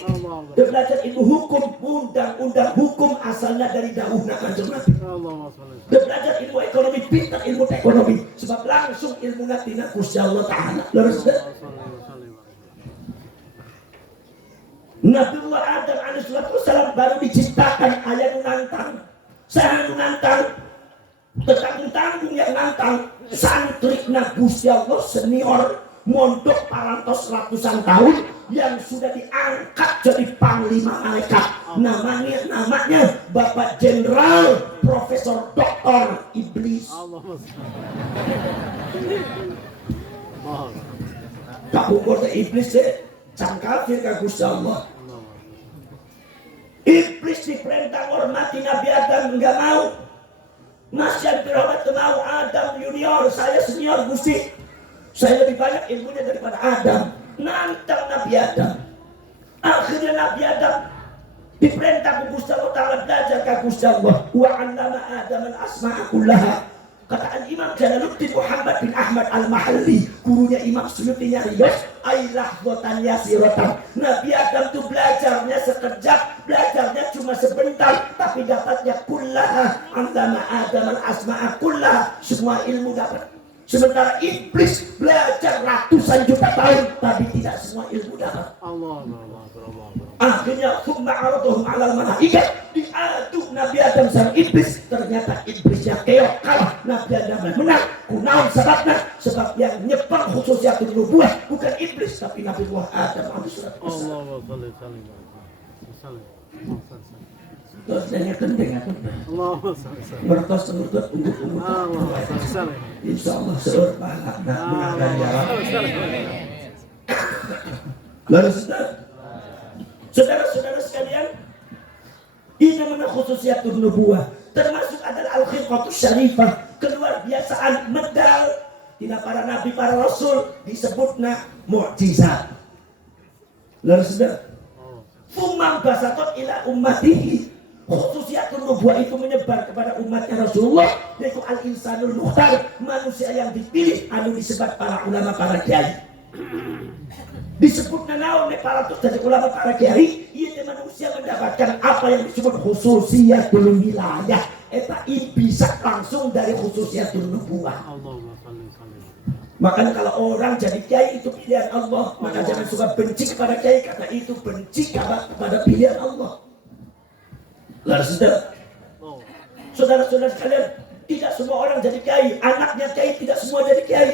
Belajar ilmu hukum, undang-undang hukum asalnya dari dahulu Kanjeng Nabi. Belajar ilmu ekonomi, pintar ilmu ekonomi. Sebab langsung ilmu natina Gusti Allah Ta'ala. Nabiullah Adam alaihissalam baru diciptakan ayat nantang. Saya nantang. Tetanggung-tanggung yang nantang santri Gusti Allah senior mondok parantos ratusan tahun yang sudah diangkat jadi panglima malaikat. Namanya Bapak Jenderal Profesor Doktor Iblis. Pak Bogor Iblis can kafir ka Gusti Allah. Iblis diperintah hormati Nabi Adam enggak mau. Mas yang dirahmat kenal Adam junior, saya senior Gusti. Saya lebih banyak ilmunya daripada Adam. Nantang Nabi Adam. Akhirnya Nabi Adam diperintah ke Gusti Allah Ta'ala belajar ke Gusti Allah. Wa 'allama Adam al-asma'a kullaha. Kata Imam Jalaluddin Muhammad bin Ahmad al-Mahalli, gurunya Imam Suyuti Riyas, ailah botan yasiratan. Nabi Adam itu belajarnya sekejap, belajarnya cuma sebentar, tapi dapatnya kullaha, allama Adam al-asma'a kullaha, semua ilmu dapat. Sementara iblis belajar ratusan juta tahun, tapi tidak semua ilmu dapat. Akhirnya thumma 'araduhum 'alal malaikat, diadu Nabi Adam sama iblis. Ternyata iblisnya keok kalah, Nabi Adam menang. Kunaon sebabnya? Sebab yang nyepang khususiatul nubuwah bukan iblis tapi Nabi Adam alaihissalam. Terus dengan penting bertos tenurut untuk insya Allah seluruh pahala menangkan jarak. Lalu saudara-saudara sekalian, ini namanya khususiatul nubuwah, termasuk adalah al-khilqatus syarifah, keluar biasaan medal. Tidak para nabi, para rasul disebutna mukjizat. Lalu saudara, fumam basatot ila ummatihi, khususiatul nubuwah itu menyebar kepada umatnya Rasulullah, yaitu al-insanul mukhtar, manusia yang dipilih, anu disebut para ulama, para kiai. Disebutnya naon para tuh dari ulama, para kiai, ieu manusia mendapatkan apa yang disebut khususiatul wilayah. Eta bisa langsung dari khususiatul nubuwah. Makanya kalau orang jadi kiai itu pilihan Allah, maka jangan suka benci kepada kiai, kata itu benci kepada pilihan Allah. Lalu saudara-saudara sekalian, tidak semua orang jadi kiai, anaknya kiai tidak semua jadi kiai.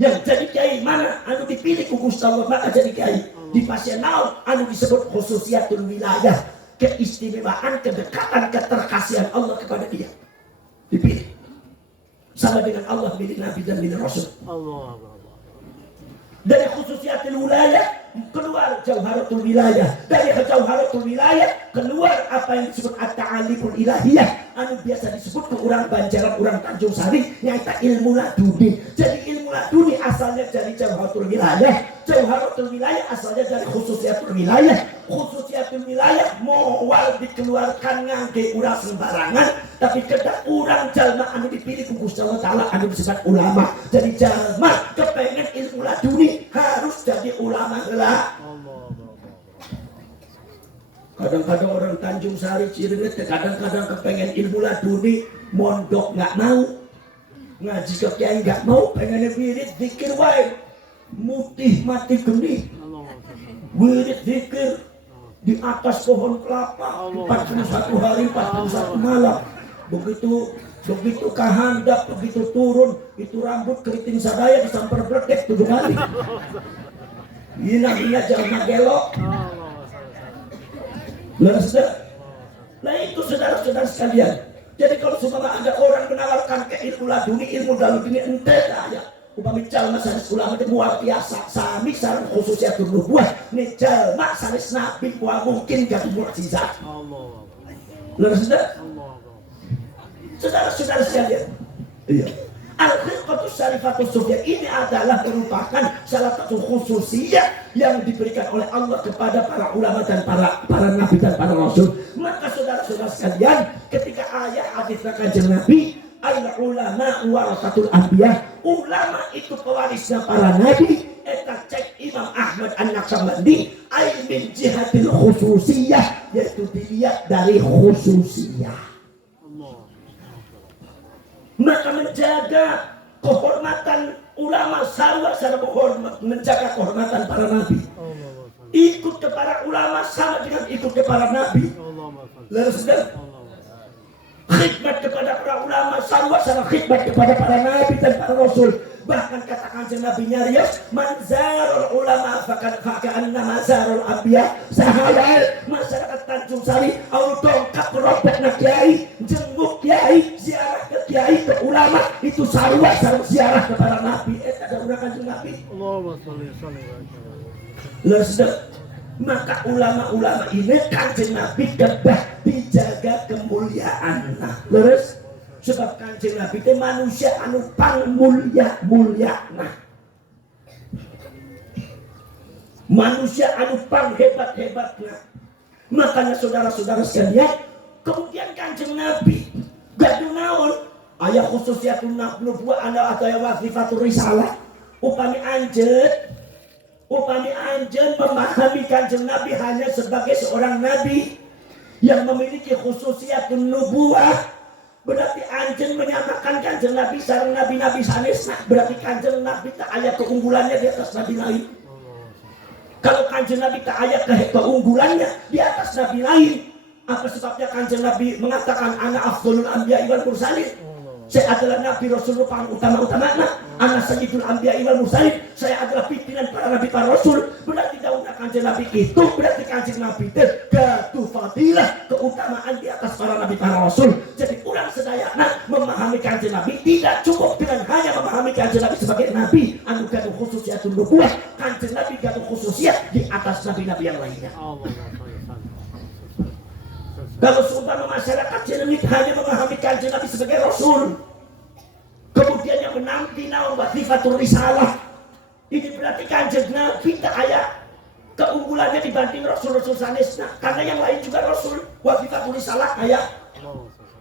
Yang jadi kiai mana? Anu dipilih ku Gusti Allah maka jadi kiai. Di pasien naon anu disebut khususiatul wilayah, keistimewaan, kedekatan, keterkasihan Allah kepada dia. Dipilih. Sama dengan Allah milih Nabi dan milih Rasul. Dari khususiatul wilayah keluar jauharatul wilayah. Dari jauharatul wilayah keluar apa yang disebut at-ta'aliful ilahiyah, anu biasa disebut ke orang Banjaran, orang Tanjung Sari, nyata ilmu laduni. Jadi ilmu laduni asalnya dari jauharatul wilayah. Jauharatul wilayah asalnya dari khususiatul wilayah. Khususiatul wilayah moal dikeluarkan ngangge urang sembarangan, tapi kedak urang jalma anu dipilih ku Gusti Allah Ta'ala anu disebut ulama. Jadi jalma kepengen ilmu laduni harus jadi ulama heula. Kadang-kadang orang Tanjung Sari Cirebon kadang-kadang kepengen ilmu laduni, mondok nggak mau, ngaji ke kiai nggak mau, pengen wirid zikir wae, mutih mati geni, wirid zikir di atas pohon kelapa 41 hari 41 malam. Begitu kahandap, begitu turun itu rambut keriting sadaya disamper bledek 7 kali. Ina jangan gelok. Nah itu saudara-saudara sekalian. Jadi kalau seumpama ada orang menawarkan ke ilmu laduni, ilmu daluni ente ya. Upami jalma sanes ulama itu luar biasa. Sami sareng khususiatul nubuwah. Ni jalma sanes nabi wa mungkin gak mukjizat. Saudara-saudara sekalian. Iya. Al-khilqatus syarifatus sufiyah ini adalah merupakan salah satu khususiyah yang diberikan oleh Allah kepada para ulama dan para nabi dan para rasul. Maka saudara-saudara sekalian, ketika ayat hadisna Kanjeng Nabi, al ulama warasatul anbiya, ulama itu pewarisnya para nabi. Eta cek Imam Ahmad An-Naqsabandi, ay min jihatil khususiyah, yaitu dilihat dari khususiyah. Maka menjaga kehormatan ulama sarwa secara menjaga kehormatan para nabi. Ikut kepada ulama sama dengan ikut kepada nabi. Lalu sudah khidmat kepada para ulama sarwa secara khidmat kepada para nabi dan para rasul. Bahkan katakan Nabi Nyarius, manzarul ulama faka'anna mazarul anbiya. Sahayal masyarakat Tanjung Sari au dongkap robekna kiai, jenguk kiai, ziarah ke kiai, ke ulama, itu sarwa ziarah kepada nabi. Ada urang Kanjeng Nabi. Allahumma shalli alaihi. Maka ulama-ulama ini Kanjeng Nabi kedah dijaga kemuliaanna. Leres sebab Kanjeng Nabi itu manusia anu pang mulia nah. Manusia anu pang hebat nah. Makanya saudara-saudara sekalian, kemudian Kanjeng Nabi gaduh naon aya khususiyatun nubuwah ana atau wazifatur risalah. Upami anjeun memahami Kanjeng Nabi hanya sebagai seorang nabi yang memiliki khususiyatun nubuwah, berarti anjeun menyamakan Kanjeng Nabi sareng nabi-nabi sanesna. Berarti Kanjeng Nabi tak aya keunggulannya di atas nabi lain. Kalau Kanjeng Nabi tak aya keunggulannya di atas nabi lain, apa sebabnya Kanjeng Nabi mengatakan ana afdhalul anbiya wal mursalin? Saya adalah nabi rasul paling utama-utamana. Ana sayyidul anbiya wal mursalin. Saya adalah pimpinan para nabi para rasul. Berarti daun Kanjeng Nabi itu berarti Kanjeng Nabi itu gaduh fadilah keutamaan di atas para nabi para rasul. Jadi urang sedayana memahami Kanjeng Nabi tidak cukup dengan hanya memahami Kanjeng Nabi sebagai nabi anu gaduh khususiyatun nubuwah. Kanjeng Nabi gaduh khususiyat di atas nabi-nabi yang lainnya. Kalau seumpama masyarakat jenengit hanya memahami Kanjeng Nabi sebagai rasul, kemudian yang menanti naon wazifatur risalah, ini berarti Kanjeng Nabi tak aya keunggulannya dibanding rasul-rasul sanesna. Karena yang lain juga rasul. Wazifatur risalah aya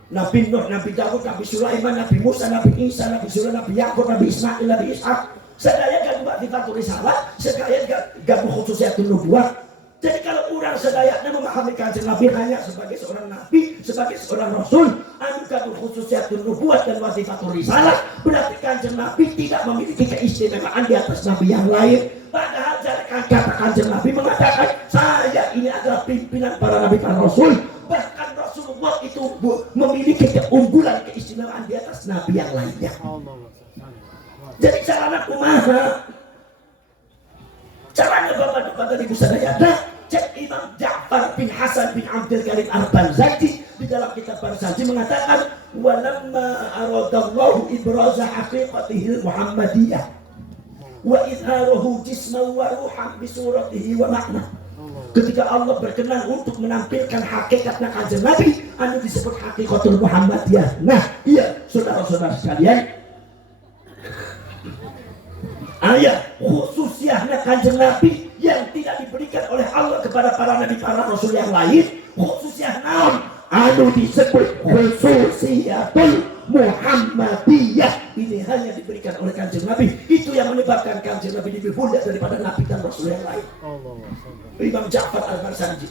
Nabi Nuh, Nabi Daud, Nabi Sulaiman, Nabi Musa, Nabi Isa, Nabi Sulaiman, Nabi Yakub, Nabi Ismail, Nabi Ishak. Sedaya gaduh wazifatur risalah, sedaya gaduh khususiyatun nubuwah. Jadi kalau orang sedayaknya memahami Kanjeng Nabi hanya sebagai seorang nabi, sebagai seorang rasul, anu gaduh khususiyatun nubuwah dan wazifatur risalah, berarti Kanjeng Nabi tidak memiliki keistimewaan di atas nabi yang lain. Padahal kata Kanjeng Nabi mengatakan, saya ini adalah pimpinan para nabi para rasul. Bahkan Rasulullah itu memiliki keunggulan, keistimewaan di atas nabi yang lainnya. Jadi caranya kumaha? Caranya bapak-bapak ibu sadayana, cek Imam Ja'far bin Hasan bin Abdul Karim Al-Barzanji di dalam kitab Barzanji mengatakan, walamma aradallahu ibraza haqiqatihil Muhammadiyah wa idharuhu jisman wa ruhan bi suratihi wa makna. Ketika Allah berkenan untuk menampilkan hakikatnya Kanjeng Nabi, anu disebut hakikatul Muhammadiyah. Nah, iya saudara-saudara sekalian, ayat khususiyahnya Kanjeng Nabi yang tidak diberikan oleh Allah kepada para nabi para rasul yang lain. Khususiyah naon anu disebut khususiyatul Muhammadiyah, ini hanya diberikan oleh Kanjeng Nabi. Itu yang menyebabkan Kanjeng Nabi lebih mulia daripada nabi dan rasul yang lain. Imam Ja'far Al-Barzanji.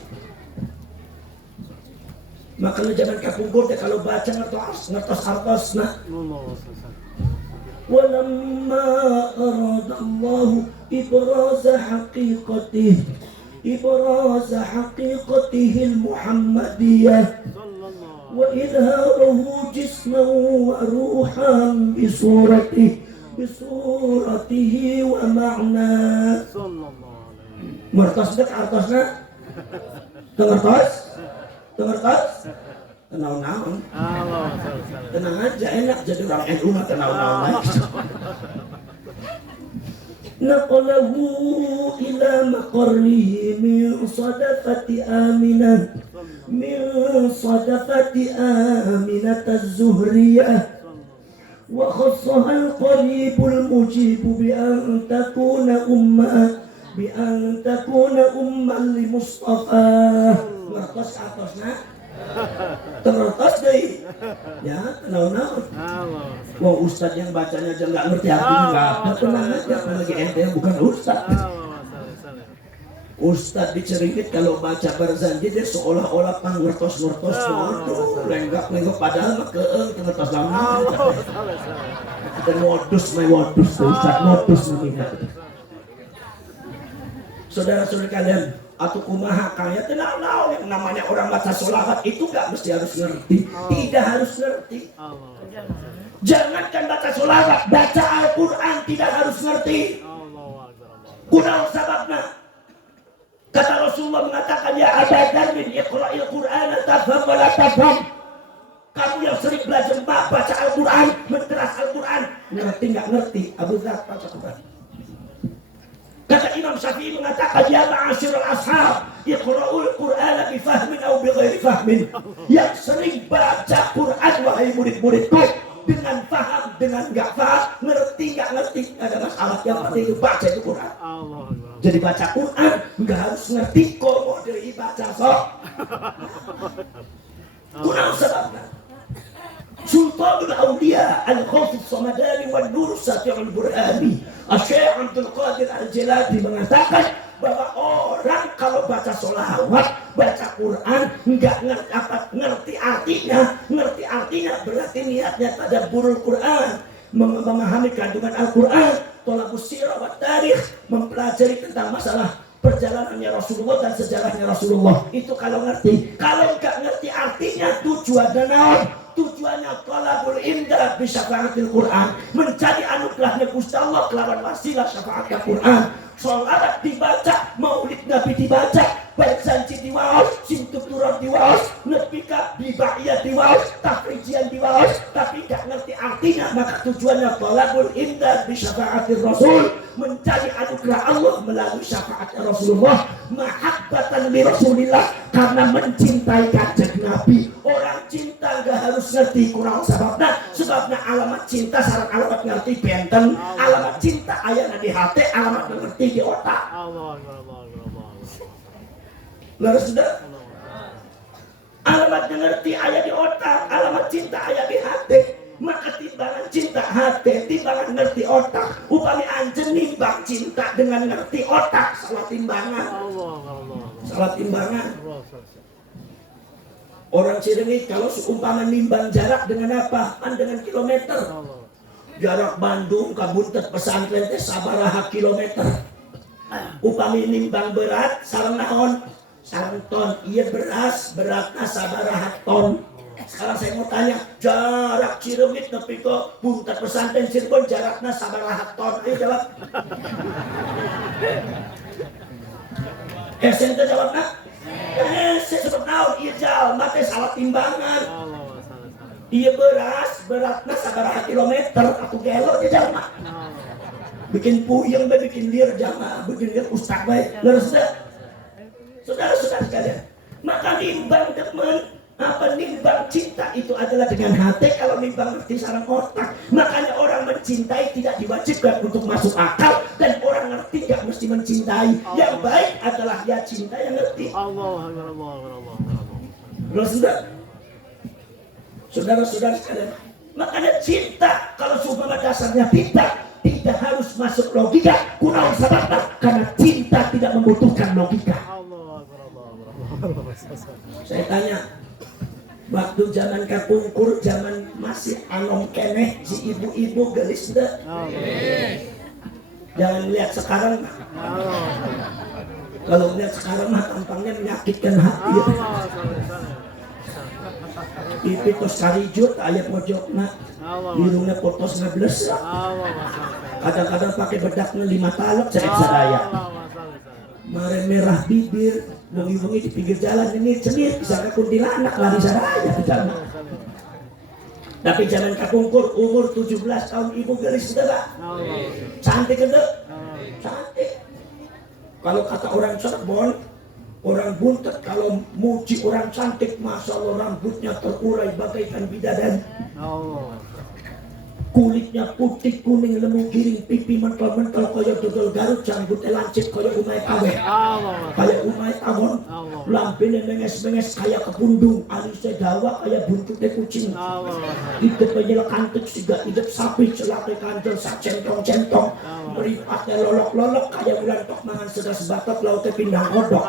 Makanya zaman kapungkur kalau baca ngertos artosna. Walamma aradallahu ibraza haqiqatihil Muhammadiyah wa idharuhu jisman wa ruhan bisuratihi wa ma'na. Mertos dek artosna tengertos tenang-naon. Tenang aja, enak jadi orang NU mah tenang-naon lagi. Naqalahu ila maqarrihi min sadafati Aminah az-Zuhriyah wa khassaha al-qaribul mujib bi an takuna umman li Mustafa. Ngertos atosna Terus deh. Ya, naon-naon. Wong ustad yang bacanya aja nggak ngerti artinya nggak ada, tenang aja, apalagi ente yang bukan ustad. Ustad diceringit kalau baca Barzanji dia seolah-olah pangertos-ngertos, waduh, lenggak-lenggak padahal mah keeng ngertos lama. Kita modus tuh ustad modus namanya. Saudara-saudara kalian, atau kumaha kaya tenang yang namanya orang baca sholawat itu nggak mesti harus ngerti, tidak harus ngerti. Jangankan baca sholawat, baca Al-Quran tidak harus ngerti. Kunaon sababna? Kata Rasulullah mengatakan, ya Abu Dzar, iqra'il Qur'ana tafham wa la tafham. Kamu yang sering belajar baca Al-Quran, menteras Al-Quran, ngerti nggak ngerti? Abu Dzar baca Quran. Kata Imam Syafi'i mengatakan, ya ma'asyiral ashab, iqra'ul Qur'ana bifahmin atau bighairi fahmin. Yang sering baca Quran, wahai murid-muridku, dengan paham, dengan nggak paham, ngerti nggak ngerti, ada masalah. Yang penting itu baca itu Quran. Jadi baca Quran nggak harus ngerti komo dari baca sok. Quran sebabnya Sultanul Awliya Al-Khawfid Samadani wa Nur Sati'ul Burhani Asy-Syaikh Abdul Qadir Al-Jilani mengatakan bahwa orang kalau baca sholawat, baca Quran nggak ngerti artinya berarti niatnya tadabburul Quran, memahami kandungan Al-Quran, thalabus sirah wa tarikh, mempelajari tentang masalah perjalanannya Rasulullah dan sejarahnya Rasulullah. Itu kalau ngerti. Kalau nggak ngerti artinya, tujuannya thalabul indah bi syafaatil Quran, mencari anugerahnya Gusti Allah kelawan wasilah syafaatnya Quran. Sholawat dibaca, maulid Nabi dibaca, Barzanji diwaos, Simtuturan diwaos, Nebika Biba'iyah diwaos, Tafrijian diwaos, tapi gak ngerti artinya, maka tujuannya thalabul indah bi syafaatir Rasul, mencari anugerah Allah melalui syafaat Rasulullah, mahabbatan li Rasulillah, karena mencintai kanjeng Nabi. Orang cinta gak harus ngerti kurang sebabnya alamat cinta sareng alamat ngerti benten, alamat cinta ayana di hati, alamat ngerti di otak. Lalu sudah alamat ngerti ayah di otak, alamat cinta ayah di hati. Maka timbangan cinta hati, timbangan ngerti otak. Upami anjen nimbang cinta dengan ngerti otak, salah timbangan. Salah timbangan. Orang Cirenyi kalau seumpama nimbang jarak dengan apa? Dengan kilometer. Jarak Bandung ke Buntet pesantren teh sabaraha kilometer. Upami nimbang berat sareng naon? Sareng ton. Iya beratna sabaraha ton. Sekarang saya mau tanya, jarak Cireunyi nepi ke Buntet pesantren Cirebon jarakna sabaraha ton? Ayo jawab. Ente jawabna? Saya sebut naon ieu jalma teh salah timbangan. Ieu beratna sabaraha kilometer atuh gelo teh jalma. Bikin puyeng bae bikin lieur jalma, bikin lieur ustaz bae. Leres teh. Saudara-saudara sekalian, maka nimbang teman, nimbang cinta itu adalah dengan hati. Kalau nimbang ngerti sareng otak, makanya orang mencintai tidak diwajibkan untuk masuk akal, dan orang ngerti gak mesti mencintai. Yang baik adalah ya cinta yang ngerti. Saudara-saudara sekalian, makanya cinta kalau seumpama dasarnya tidak harus masuk logika. Kunaon sababna? Karena cinta tidak membutuhkan logika. Saya tanya, waktu zaman kapungkur, zaman masih anom keneh, si ibu-ibu gelis deh. Jangan lihat sekarang. Kalau lihat sekarang mah tampangnya menyakitkan hati. Pipi tos karijut, ayah pojokna, hidungnya potos ngebles. Kadang-kadang pakai bedaknya 5 talak, saya sadaya. Merah bibir, bengi-bengi di pinggir jalan ini cenit, bisa ke kuntilanak lari sadaya ke jalan. Tapi zaman kapungkur umur 17 tahun ibu gelis sudah gak? Cantik gede? Cantik. Kalau kata orang Cirebon, orang Buntet kalau muji orang cantik, masya Allah rambutnya terurai bagaikan bidadari. kulitnya putih kuning lemu giring, pipi mentel-mentel kaya dodol Garut, janggutnya lancip kaya umay kawe, kaya umay tawon, lambene menges-menges kaya kepundung, alisnya dawa kaya buntutnya kucing, hidupnya nyelekantut siga hidup sapi, celaknya kanjel sak centong-centong, meripatnya lolok-lolok kaya wilantok mangan sedas batok lautnya pindang kodok,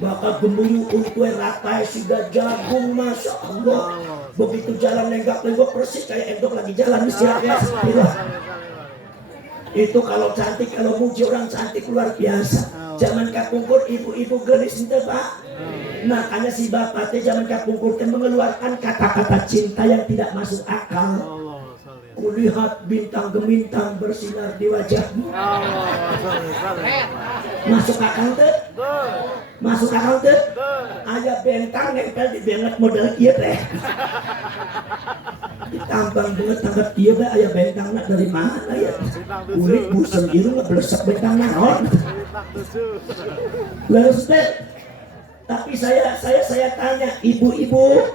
bakal gemuyu untuk ratai siga jagung, masya Allah. Begitu jalan lenggak-lenggok persis kayak endok lagi jalan istirahatnya sepuluh. Itu kalau cantik, kalau muji orang cantik luar biasa. Zaman kapungkur ibu-ibu gelis itu pak. Makanya si bapaknya zaman kapungkur mengeluarkan kata-kata cinta yang tidak masuk akal. Kulihat bintang gemintang bersinar di wajahmu. Masuk akal tuh? Masuk akal tuh? Ayah bentang nempel di banget model kia teh. Ditambang banget tanggap dia be ayah bentang nak dari mana ya? Kulit busem irung ngeblesak bentang naon. Lalu tapi saya tanya ibu-ibu,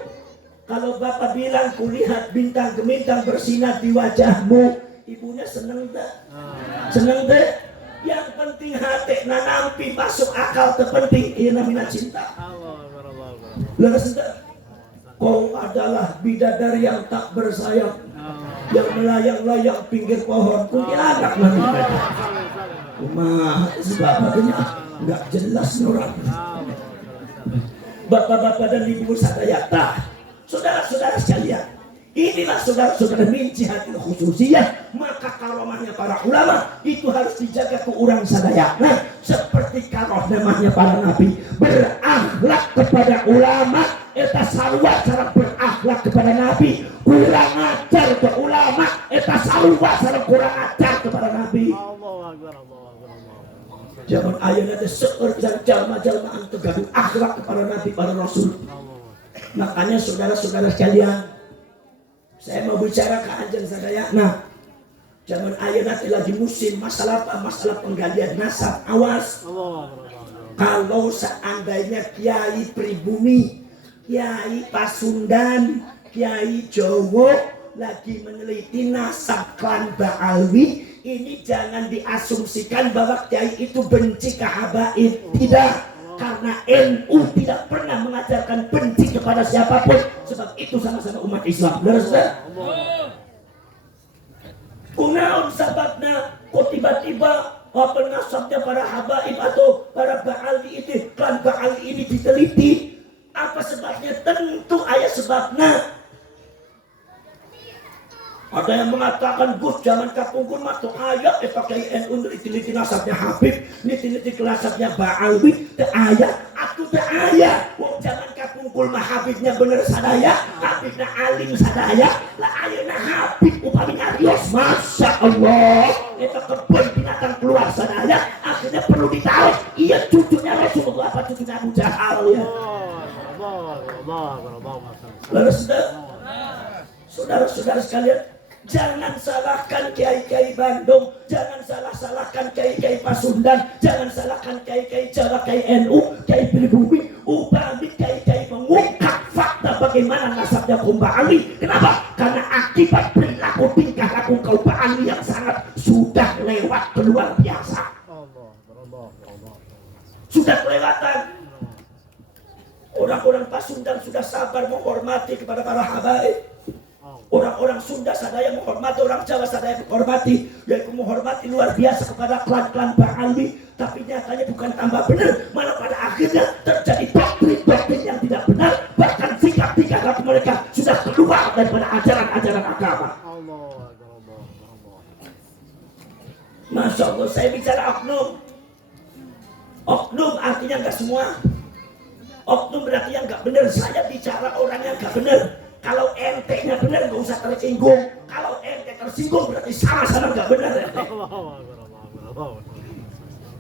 kalau bapak bilang kulihat bintang gemintang bersinar di wajahmu, ibunya seneng tak? Seneng tak? Yang penting hati nanampi masuk akal terpenting ini namanya cinta. Lalu kau adalah bidadari yang tak bersayap, yang melayang-layang pinggir pohon, kuntilanak namanya. Cuma sebabnya nggak jelas orang. Bapak-bapak dan ibu sadayata. Saudara-saudara sekalian, inilah saudara-saudara minci hati khususiyah, maka karomahnya para ulama itu harus dijaga ke orang sadayana seperti karoh namanya para nabi berakhlak kepada ulama, eta sarwa cara berakhlak kepada nabi, kurang ajar ke ulama, eta sarwa cara kurang ajar kepada nabi. Zaman ayeuna teh seueur jalma-jalma anu gaduh akhlak kepada nabi para rasul. Makanya saudara-saudara sekalian, saya mau bicara ke anjing sadayana. Zaman ayeuna teh lagi musim masalah penggalian nasab. Awas. Kalau seandainya Kiai Pribumi, Kiai Pasundan, Kiai Jowo lagi meneliti nasab klan Ba'alwi, ini jangan diasumsikan bahwa Kiai itu benci ke habaib. Tidak. Karena NU tidak pernah mengajarkan benci kepada siapapun, sebab itu sama-sama umat Islam. Kunaon sababna kok tiba-tiba nasabnya para habaib atau para Ba'ali itu, klan Ba'ali ini diteliti? Apa sebabnya? Tentu ayat sebabnya. Ada yang mengatakan Gus zaman kapungkur mah tuh ayat pakai NU diteliti nasabnya Habib, diteliti nasabnya Ba'alwi, teu aya, atuh teu aya. Wong zaman kapungkur mah Habibnya bener sadaya, Habibna alim sadaya, lah ayeuna Habib upami nyarios, masya Allah, eta kebun binatang keluar sadaya, akhirnya perlu ditahu, iya cucunya Rasulullah apa cucunya Abu Jahal ya. Lalu saudara-saudara sekalian, jangan salahkan kiai-kiai Bandung, jangan salahkan kiai-kiai Pasundan, jangan salahkan kiai-kiai Jawa, kiai NU, kiai Pribumi. Upami kiai-kiai mengungkap fakta bagaimana nasabnya kaum Ba'ali. Kenapa? Karena akibat perilaku tingkah laku kaum Ba'ali yang sangat sudah lewat luar biasa. Sudah kelewatan. Orang-orang Pasundan sudah sabar menghormati kepada para habaib. Orang-orang Sunda sadaya menghormati, orang Jawa sadaya menghormati, yaitu menghormati luar biasa kepada klan-klan Ba'alwi. Tapi nyatanya bukan tambah benar, malah pada akhirnya terjadi doktrin-doktrin yang tidak benar, bahkan sikap-sikap laku mereka sudah keluar daripada ajaran-ajaran agama. Masya Allah, saya bicara oknum. Oknum artinya enggak semua. Oknum berarti yang enggak benar. Saya bicara orang yang enggak benar. Kalau ente-nya benar nggak usah tersinggung. Kalau ente tersinggung berarti sama-sama nggak benar.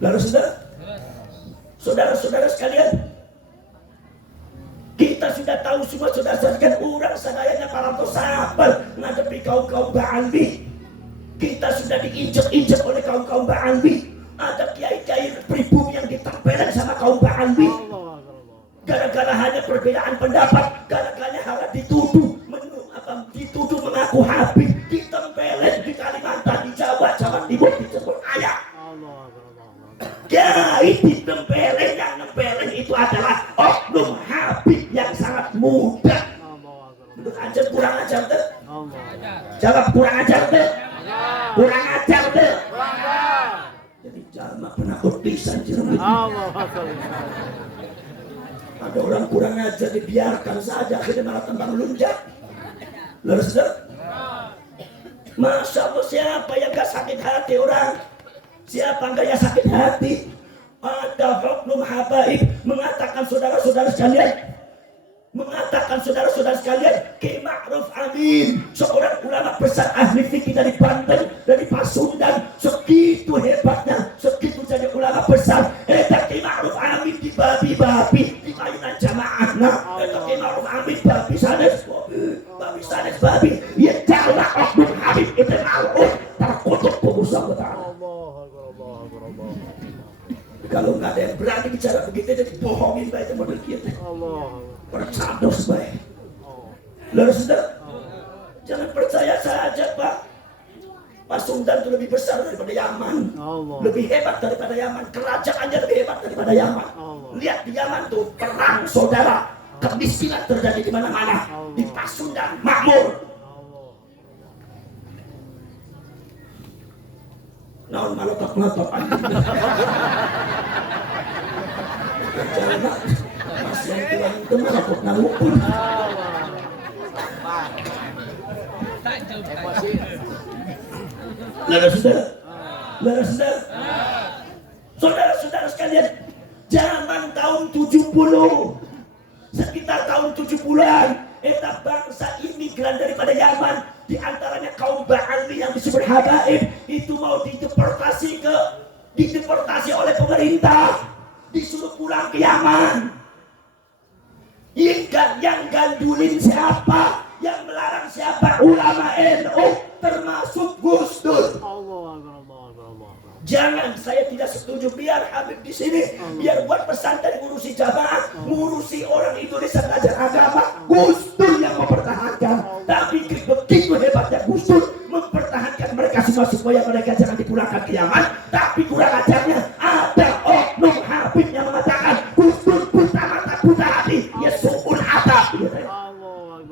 Lalu saudara-saudara sekalian, kita sudah tahu semua saudara-saudara sekalian, orang sadayanya para sahabat menghadapi kaum-kaum Ba'alwi. Kita sudah diinjek-injek oleh kaum-kaum Ba'alwi. Ada kiai-kiai pribumi yang ditempelin sama kaum Ba'alwi. Gara-gara hanya perbedaan pendapat, gara-gara hanya dituduh mengaku anakku Habib ditempelin di Kalimantan, di Jawa, Jawa Timur disebut ayah. Kiai ditempelin, yang nempelin itu adalah oknum Habib yang sangat muda. Menurut anjir kurang ajar tuh. Jawab kurang ajar tuh. Kurang ajar tuh. Jadi jamak penakut pisan jeremit. Ada orang kurang ajar dibiarkan saja, akhirnya malah tembang lunjak. Leres tuh. Masya Allah, siapa yang gak sakit hati orang? Siapa enggak yang sakit hati? Ada oknum habaib mengatakan saudara-saudara sekalian, Ki Ma'ruf Amin, seorang ulama besar ahli fikih dari Banten, dari Pasundan, segitu hebatnya, segitu jadi ulama besar. Ki Ma'ruf Amin di babi-babi di kayunan jamaah. Nah, Ki Ma'ruf Amin babi sanes, babi. Ya jalan oknum Habib itu ma'ruf terkutuk pengusaha betah. Kalau nggak ada yang berani bicara begitu, jadi bohongin baik itu model kita. Percados baik. Lalu sudah, jangan percaya saja Pak. Pasundan itu lebih besar daripada Yaman, lebih hebat daripada Yaman, kerajaannya lebih hebat daripada Yaman. Lihat di Yaman tuh perang saudara, kemiskinan terjadi di mana-mana. Di Pasundan makmur. Naon malotok-malotok anjing. Jangan masih yang tulang itu malokok nangukun. Saudara-saudara sekalian, zaman tahun 70, sekitar tahun 70-an, bangsa imigran daripada Yaman, di antaranya kaum Ba'ali yang disebut habaib, itu mau dideportasi oleh pemerintah, disuruh pulang ke Yaman. Yang gandulin siapa? Yang melarang siapa? Ulama NU, termasuk Gus Dur. Jangan, saya tidak setuju. Biar Habib di sini, biar buat pesantren ngurusi jamaah, ngurusi orang Indonesia belajar agama. Gus Dur yang mempertahankan. Tapi begitu hebatnya Gus Dur mempertahankan mereka semua supaya mereka jangan dipulangkan ke Yaman. Tapi kurang ajarnya ada oknum Habib yang mengatakan Gus Dur buta mata buta hati, ya su'ul adab.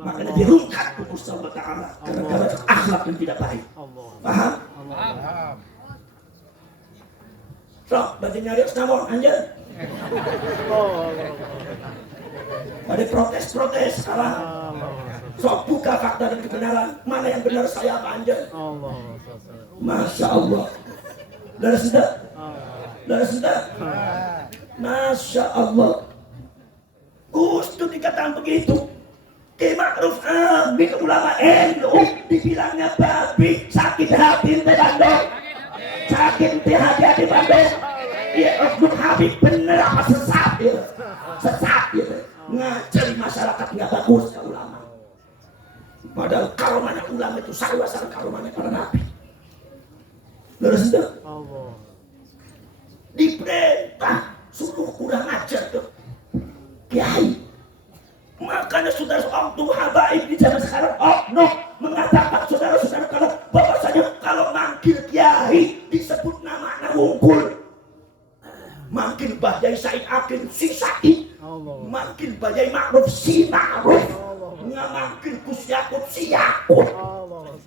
Makanya dirungkat buku Allah Ta'ala gara-gara akhlak yang tidak baik. Paham? Sok, bagi nyari senamon, anjir. Ada protes-protes sekarang. Sok, buka fakta dan kebenaran. Mana yang benar saya apa anjir? Masya Allah. Dari sudah? Masya Allah. Gus Dur dikatakan begitu. Ki Ma'ruf Amin ulama NU dibilangnya babi, sakit hati di Bandung. Sakit hati di Bandung. Ya oknum Habib bener apa sesat ya? Sesat ya. Ngajari masyarakat nggak bagus ke ulama. Padahal karomanya ulama itu sarwa-sarwa karomanya para nabi. Lalu sudah diperintah suruh kurang ajar tuh kiai. Makanya saudara oknum habaib di zaman sekarang oknum mengatakan saudara-saudara kalau bahwasanya kalau manggil kiai disebut nama wungkul. Manggil Bahyai Said Akin si Said, manggil Bahyai Ma'ruf si Ma'ruf, manggil Gus Yakut si Yakut.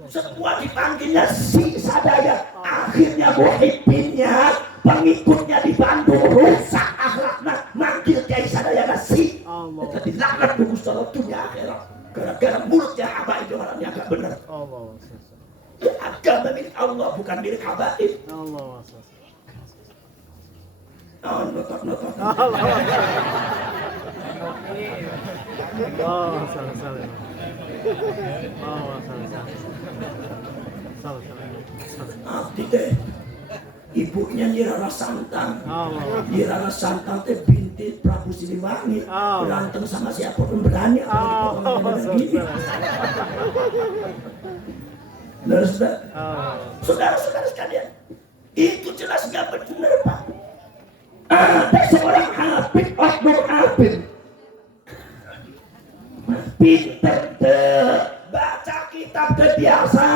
Semua dipanggilnya si sadaya. Akhirnya muhibbinnya, pengikutnya di Bandung rusak akhlaknya, manggil Kiai sadaya si. Jadi laknat buku salat dunia akhirat. Gara-gara mulutnya habaib orangnya agak benar. Agama milik Allah bukan milik habaib. Notak-notak. Abdi teh ibunya Nyi Rara Santang. Nyi Rara Santang teh binti Prabu Siliwangi. Berantem sama siapa pun berani. Saudara-saudara sekalian, itu jelas nggak benar Pak. Ada seorang Habib, oknum Habib, pinter baca kitab biasa,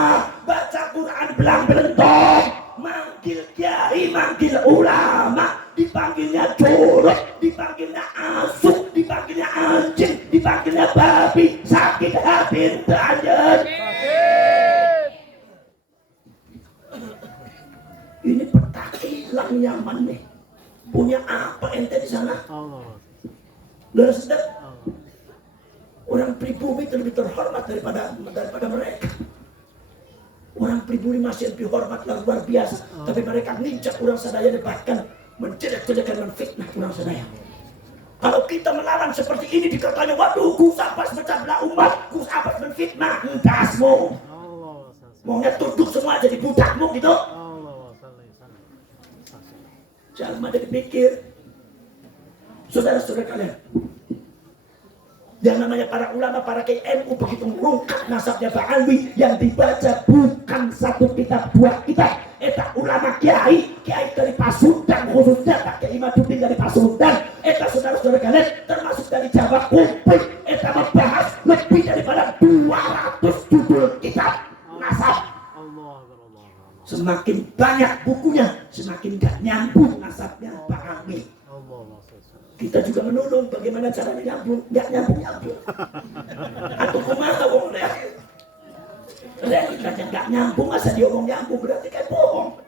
baca Quran belang belentong, manggil kiai, manggil ulama, dipanggilnya curut, dipanggilnya asuk, dipanggilnya anjing, dipanggilnya babi, sakit hati lanjut. Ini peta hilang nyaman nih. Punya apa ente di sana? Udah sedap. Orang pribumi itu lebih terhormat daripada mereka. Orang pribumi masih lebih hormat luar biasa, tapi mereka nginjak orang sadaya bahkan menjelek-jelekan dan fitnah orang sadaya. Kalau kita melarang seperti ini dikatanya, waduh, Gus Abbas pecah belah umat, Gus Abbas menfitnah, entasmu. Maunya tunduk semua jadi budakmu gitu. Jangan ada dipikir. Saudara-saudara kalian, yang namanya para ulama, para kiai NU begitu mengungkap nasabnya Pak Alwi, yang dibaca bukan satu kitab, dua kitab. Eta ulama kiai dari Pasundan, khususnya Pak Kiai Maduddin dari Pasundan. Eta saudara-saudara kalian termasuk dari Jawa kumpul. Eta membahas lebih daripada 200 judul kitab nasab. Semakin banyak bukunya, semakin gak nyambung nasabnya Pak Alwi. Kita juga menolong bagaimana caranya nyambung, gak nyambung. Atau kumaha wong realitasnya gak nyambung, masa diomong nyambung berarti kayak bohong.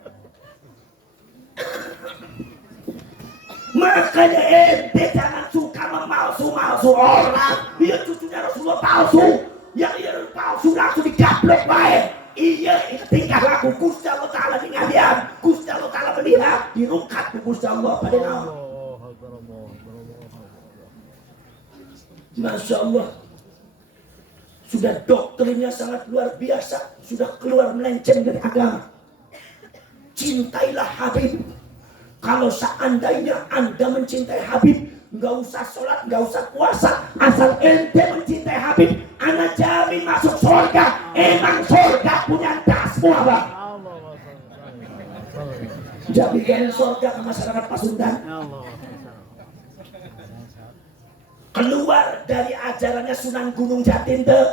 Makanya ente jangan suka memalsu-malsu orang. Iya cucunya Rasulullah palsu, yang iya palsu langsung digablok baik. Iya, itu tingkah laku Gusti Allah Ta'ala di ngalian, Gusti Allah Ta'ala melihat, dirungkat ke Gusti Allah pada nama. Masya Allah, sudah doktrinnya sangat luar biasa, sudah keluar melenceng dari agama. Cintailah Habib. Kalau seandainya Anda mencintai Habib, nggak usah sholat, nggak usah puasa, asal ente mencintai Habib, ana jamin masuk surga. Emang surga punya dasmu apa? Jamin surga ke masyarakat Pasundan. Keluar dari ajarannya Sunan Gunung Jatin deh.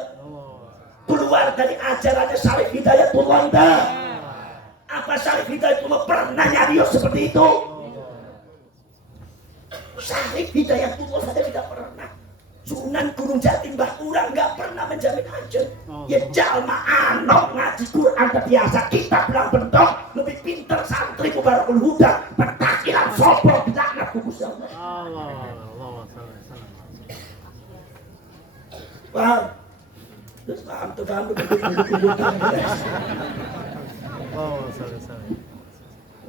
Keluar dari ajarannya Syarif Hidayatullah deh. Apa Syarif Hidayatullah pernah nyarios seperti itu? Syarif Hidayatullah saja tidak pernah. Sunan Gunung Jatin bah urang nggak pernah menjamin aja. Ya jalma anok ngaji Quran terbiasa, kita bilang bentok lebih pintar santri Mubarakul Huda, pentakilan sopo dilaknat kukus Allah. Paham? Terus paham tuh kamu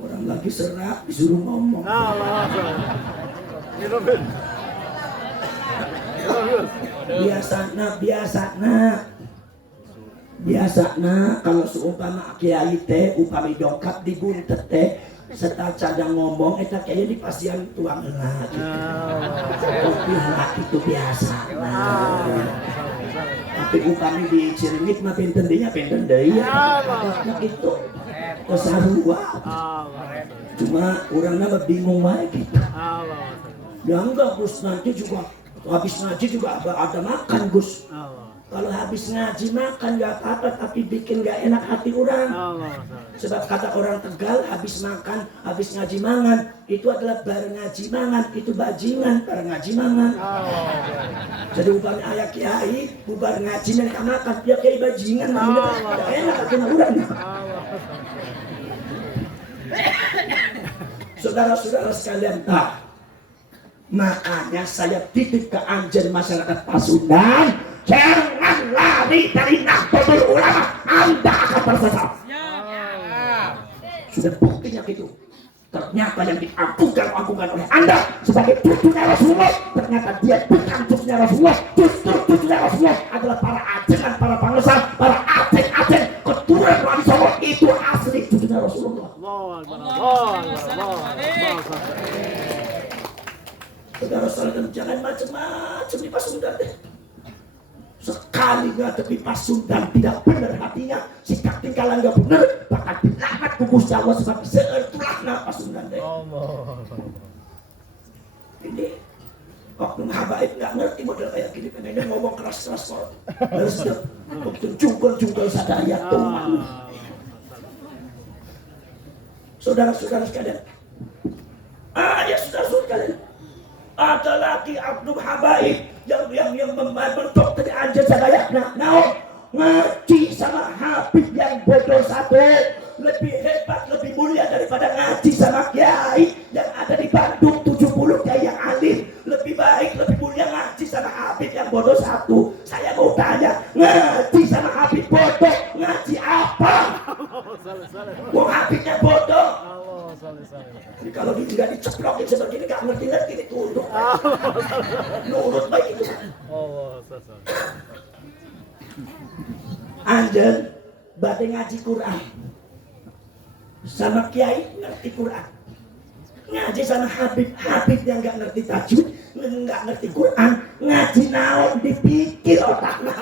orang lagi serak disuruh ngomong. Biasana kalau seumpama kiai teh upami dongkap dibuntet teh serta cadang ngomong eta kayaknya di pasian tuang lah itu biasa. Tapi upami di Cirimit mah pinten deui ya gitu kesarua. Cuma orangnya bingung wae gitu. Ya enggak Gus, nanti juga habis ngaji juga ada makan Gus. Kalau habis ngaji makan gak apa-apa, tapi bikin gak enak hati orang. Sebab kata orang Tegal, habis makan, habis ngaji mangan, itu adalah bareng ngaji mangan, itu bajingan, bareng ngaji mangan. Jadi upami ayah kiai, bubar ngaji mereka makan, dia kiai bajingan, gak enak hati orang. Saudara-saudara sekalian, makanya saya titip ke anjen masyarakat Pasundan, jangan lari dari Nahdlatul Ulama, Anda akan tersesat. Sudah buktinya gitu. Ternyata yang diagung-agungkan oleh Anda sebagai cucunya Rasulullah, ternyata dia bukan cucunya Rasulullah. Justru cucunya Rasulullah adalah para ajengan, para pangesan, para ajen-ajen keturunan Nabi Songo, itu asli cucunya Rasulullah. Saudara-saudara, jangan macam-macam di Pasundan deh. Sekali ngadepi Pasundan tidak benar hatinya, sikap tingkalan gak benar, bakal dilaknat kukus Jawa sebagai seertulakna Pasundan deh. Ini Waktu habaib nggak ngerti model kayak gini, pengennya ngomong keras-keras kok. Harus waktu jungkel sadaya tuh. Saudara-saudara sekalian. Ya saudara-saudara sekalian. Ada lagi Abdul Habaib yang membentuk dari anjir sadaya. Nah, ngaji sama Habib yang bodoh satu lebih hebat, lebih mulia daripada ngaji sama kiai yang ada di Bandung 70 kiai yang alim. Lebih baik, lebih mulia ngaji sama Habib yang bodoh satu. Saya mau tanya, ngaji sama Habib bodoh, ngaji apa? Wong Habibnya bodoh. Jadi kalau nggak diceplokin seperti ini nggak ngerti ditunduk. Nurut baik itu. Anjen badai ngaji Quran sama kiai ngerti Quran, ngaji sama Habib yang nggak ngerti tajwid, nggak ngerti Quran, ngaji naon dipikir otaknya.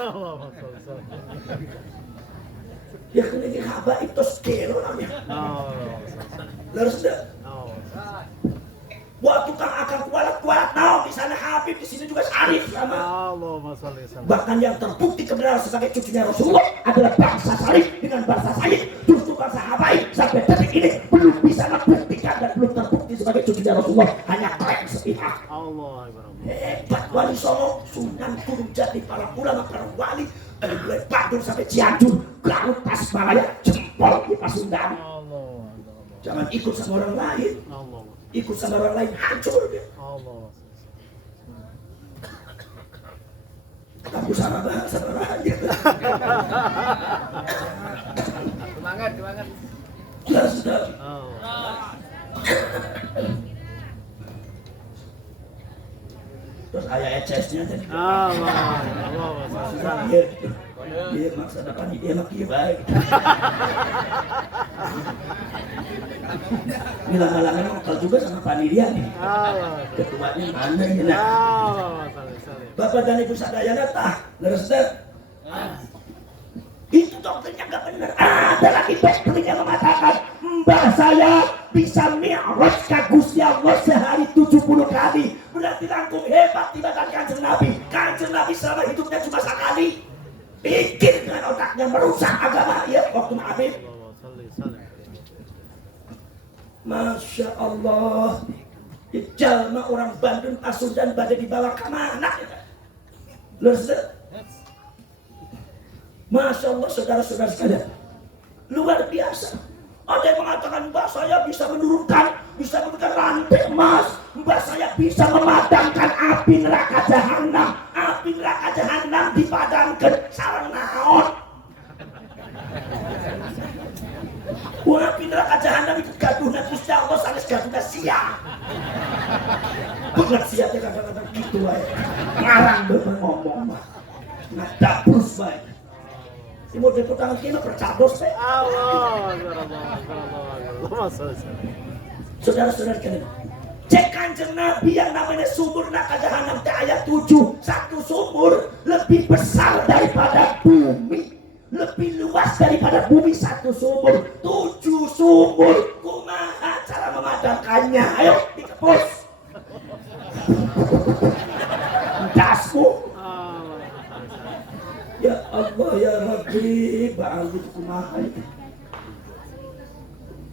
Ya kena di haba itu skelo namanya. Terus dah. Buat tukang akan kualat naon di sana Habib, di sini juga Syarif sama. Bahkan yang terbukti kebenaran sebagai cucunya Rasulullah adalah bangsa Syarif dengan bangsa Sayyid. Justru bangsa Habaib sampai detik ini belum bisa membuktikan dan belum terbukti sebagai cucunya Rasulullah, hanya klaim sepihak. Hebat wali Songo, Sunan Gunung Jati, para ulama, para wali dari mulai Bandung sampai Cianjur, Garut, Tasikmalaya, jempol di Pasundan. Jangan ikut sama orang lain. Ikut sama orang lain hancur dia. Kamu sama bahasa aja. Semangat. Sudah. Terus ayah ECS-nya tadi. Dia maksa depan dia makin baik. Ini lama-lama ngokal juga sama panitia nih. Ketuanya mana ya nak? Bapak dan Ibu Sadayana tah, leresnya. Itu doktrinnya nggak benar. Ada lagi doktrin yang mengatakan mbah saya bisa mi'raj ka Gusti Allah sehari 70 kali. Berarti langsung hebat dibanding Kanjeng Nabi. Kanjeng Nabi selama hidupnya cuma sekali. Pikir dengan otaknya merusak agama ya waktu Habib. Masya Allah. Jalma orang Bandung Pasundan pada dibawa ke mana? Masya Allah saudara-saudara sekalian. Luar biasa. Ada yang mengatakan mbak saya bisa menurunkan rantai emas. Mbak saya bisa memadamkan api neraka jahanam. Api neraka jahanam dipadamkan sareng naon. Wah, api neraka jahanam itu gaduhna Gusti Allah sanes gaduhna sia. Bener siatnya kadang-kadang gitu wae. Ngarang bener ngomong mah. Ngadabrus bae. Si mau tangan kena percados teh. Allah. Saudara-saudara sekalian, cek Kanjeng Nabi yang namanya sumur neraka jahanam teh ayat 7. Satu sumur lebih besar daripada bumi, lebih luas daripada bumi. Satu sumur, 7 sumur. Kumaha cara memadamkannya? Ayo dikepus. Dasmu. Ya Allah ya Rabbi, ba'al itu kumaha itu.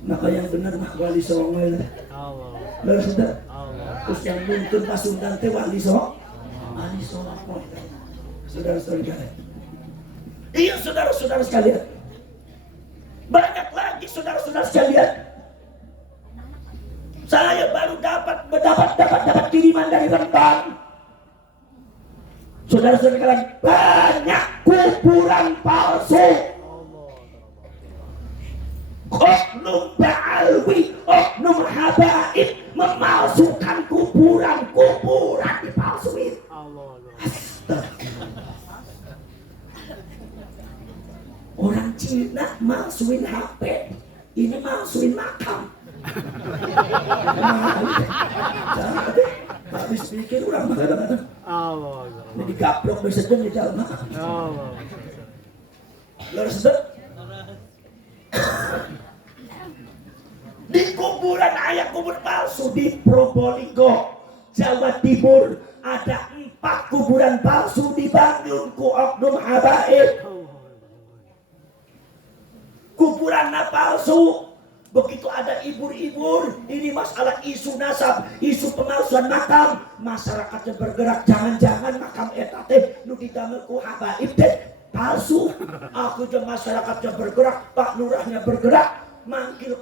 Maka yang benar mah wali Songo lah. Lalu sudah. Terus yang muntun Pasundan teh wali Songo. Wali Songo. Saudara-saudara. Iya saudara-saudara sekalian. Banyak lagi saudara-saudara sekalian. Saya baru dapat kiriman dari Rembang. Saudara-saudara sekalian, banyak kuburan palsu. Oknum Ba'alwi, oknum Habaib memalsukan kuburan dipalsuin. Astagfirullah. Orang Cina malsuin HP, ini malsuin makam. Habis pikir orang kadang-kadang. Jadi gaplok bersedeng di dalam. Lalu di kuburan ayah kubur palsu di Probolinggo, Jawa Timur ada 4 kuburan palsu dibangun ku oknum habaib. Kuburan palsu. Begitu ada ibur-ibur, ini masalah isu nasab, isu pemalsuan makam, masyarakatnya bergerak, jangan-jangan makam eta teh nu didamel ku habaib teh palsu. Akhirnya masyarakatnya bergerak, Pak Lurahnya bergerak, manggil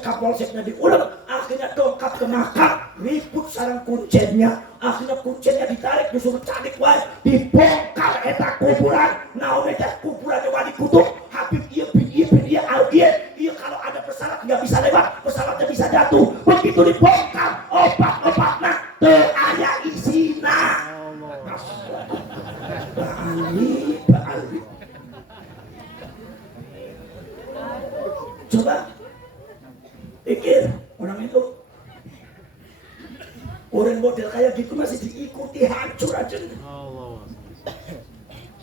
kapolseknya diulang, akhirnya dongkap ke makam, ribut sarang kuncennya, akhirnya kuncennya ditarik, disuruh cadik wae, dibongkar eta kuburan, naon eta kuburannya wali kutub, Habib iya bin Aldien, iya kalau ada pesawat nggak bisa lewat, pesawatnya bisa jatuh, begitu dibongkar, obat-obatnya teu aya isina. Ba'ali. Coba pikir orang itu, orang model kayak gitu masih diikuti, hancur aja.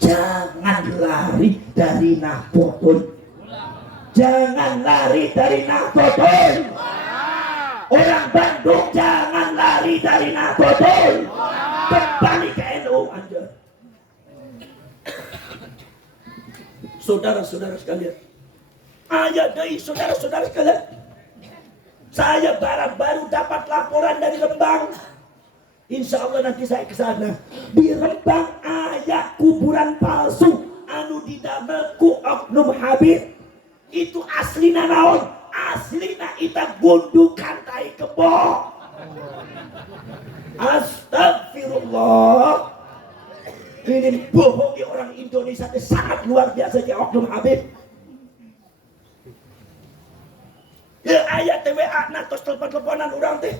Jangan lari dari Nahdlatul. Jangan lari dari Nahdlatul. Orang Bandung jangan lari dari Nahdlatul. Kembali ke NU aja. Saudara-saudara sekalian, ayo deh saudara-saudara sekalian, saya baru dapat laporan dari Rembang. Insya Allah nanti saya ke sana. Di Rembang aya kuburan palsu anu didamel ku oknum Habib. Itu aslina naon? Aslina ita gundukan tai kebo. Astagfirullah. Ini bohongi orang Indonesia itu sangat luar biasa ya oknum Habib. Ya ayat TWA nah tos telepon-teleponan orang teh.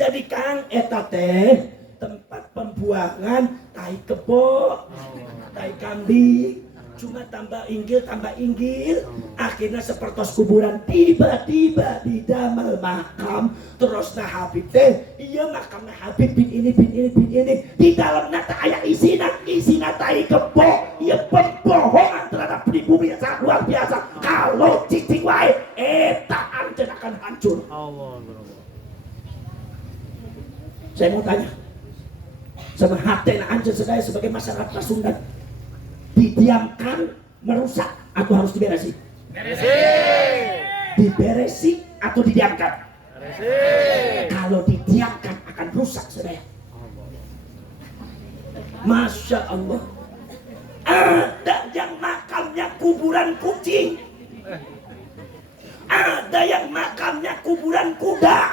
Jadi Kang eta teh tempat pembuangan tai kebo, tai kambing, cuma tambah inggil, akhirnya sepertos kuburan, tiba-tiba di damel makam, terus nah Habib teh, iya makam nah Habib bin ini, di dalamnya tak aya isina tai kebo, iya pembohongan terhadap pribumi yang sangat luar biasa. Kalau cicing wae, eta anjen akan hancur. Saya mau tanya sama hati anjen sedaya sebagai masyarakat Pasundan, didiamkan merusak atau harus diberesi? Diberesi atau didiamkan? Kalau didiamkan akan rusak sedaya. Masya Allah. Ada yang makamnya kuburan kucing, ada yang makamnya kuburan kuda,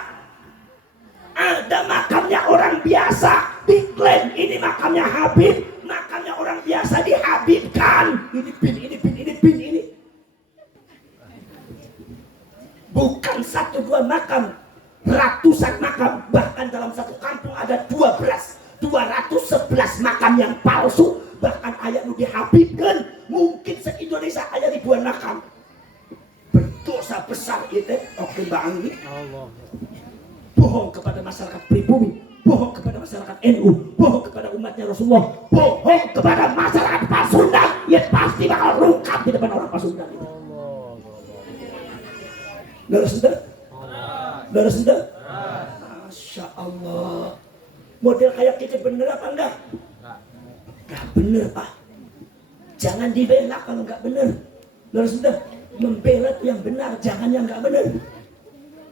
ada makamnya orang biasa, diklaim ini makamnya Habib, makamnya orang biasa dihabibkan. Ini bin ini. Bukan 1-2 makam, ratusan makam, bahkan dalam satu kampung ada 211 makam yang palsu, bahkan ayat nu dihabibkan, mungkin se-Indonesia ada ribuan makam. Berdosa besar itu, oke Bang ini. Bohong kepada masyarakat pribumi, bohong kepada masyarakat NU, bohong kepada umatnya Rasulullah, bohong kepada masyarakat Pasundan, ya pasti bakal rungkap di depan orang Pasundan itu. Darah sedar? Masya Allah. Model kayak kita bener apa enggak? Enggak bener Pak. Jangan dibela kalau enggak bener. Darah sedar? Membela itu yang benar, jangan yang enggak bener.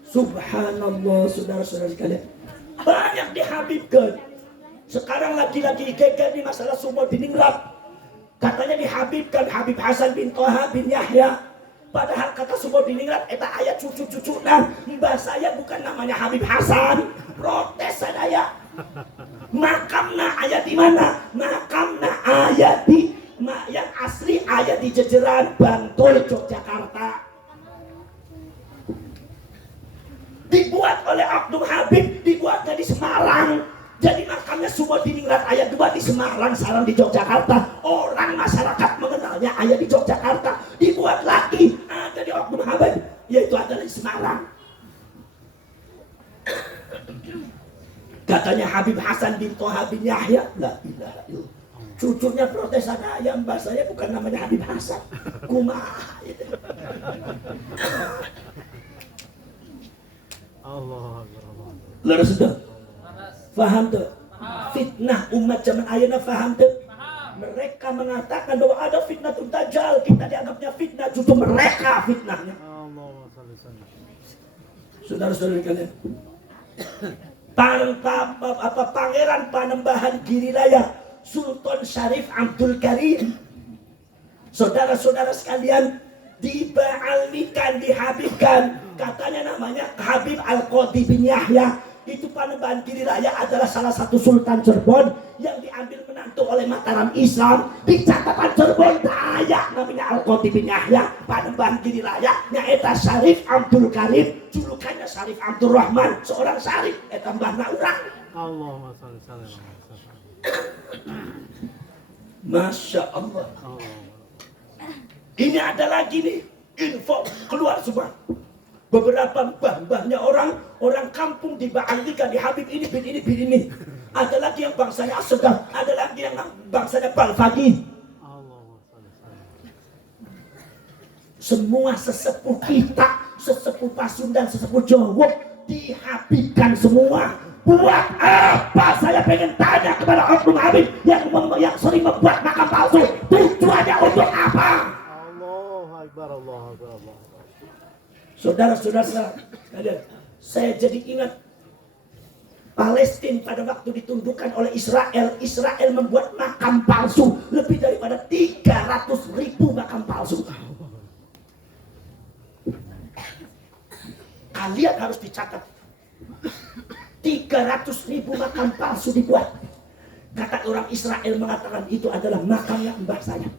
Subhanallah, saudara-saudara sekalian, banyak dihabibkan. Sekarang lagi-lagi geger di masalah Sumur Diningrat, katanya dihabibkan Habib Hasan bin Toha bin Yahya. Padahal kata Sumur Diningrat eta ayat cucu-cucu nah, mbah saya bukan namanya Habib Hasan. Protes saya. Makamna ayat di mana? Makamna ayat di yang asli ayat di Jejeran, Bantul, Yogyakarta. Dibuat oleh Oknum Habib, dibuatnya di Semarang. Jadi makamnya Sumur Diningrat ayat 2 di Semarang, sarang di Yogyakarta. Orang masyarakat mengenalnya ayat di Yogyakarta. Dibuat lagi ada di Oknum Habib, yaitu ada di Semarang. Katanya Habib Hasan bin Toha bin Yahya. La ilaha illallah. Cucunya protes ada yang mbak saya bukan namanya Habib Hasan. Kumaha itu. Allah. Lalu sudah. Faham tuh? fitnah umat zaman ayeuna paham teu? Mereka mengatakan bahwa ada fitnah dajjal, kita dianggapnya fitnah, justru mereka fitnahnya. Saudara-saudara kalian, Pangeran Panembahan Giriraya Sultan Syarif Abdul Karim, saudara-saudara sekalian, dibaalmikan, dihabibkan, katanya namanya Habib Al-Qadi bin Yahya. Itu Panembahan Giriraya adalah salah satu Sultan Cirebon yang diambil menantu oleh Mataram Islam. Di catatan Cirebon daya namanya Al-Qadi bin Yahya. Panembahan Giriraya nyaeta Syarif Abdul Karim, julukannya Syarif Abdul Rahman, seorang syarif eta mbahna urang. Allahumma shalli alaihi Masya Allah. Ini ada lagi nih info keluar semua. Beberapa mbah-mbahnya orang kampung dibaalmikan, di Habib ini bin ini. Ada lagi yang bangsanya Asegaf, ada lagi yang bangsanya Balfagi. Semua sesepuh kita, sesepuh Pasundan, sesepuh Jawa dihabibkan semua. Buat apa? Saya pengen tanya kepada oknum Habib yang sering membuat makam palsu. Tujuannya untuk apa? Allahu Akbar, Allahu Akbar, Allahu Akbar. Saudara-saudara sekalian, saya jadi ingat Palestina pada waktu ditundukkan oleh Israel. Israel membuat makam palsu lebih daripada 300.000 makam palsu. Kalian harus dicatat, 300.000 makam palsu dibuat. Kata orang Israel mengatakan itu adalah makamnya mbah saya.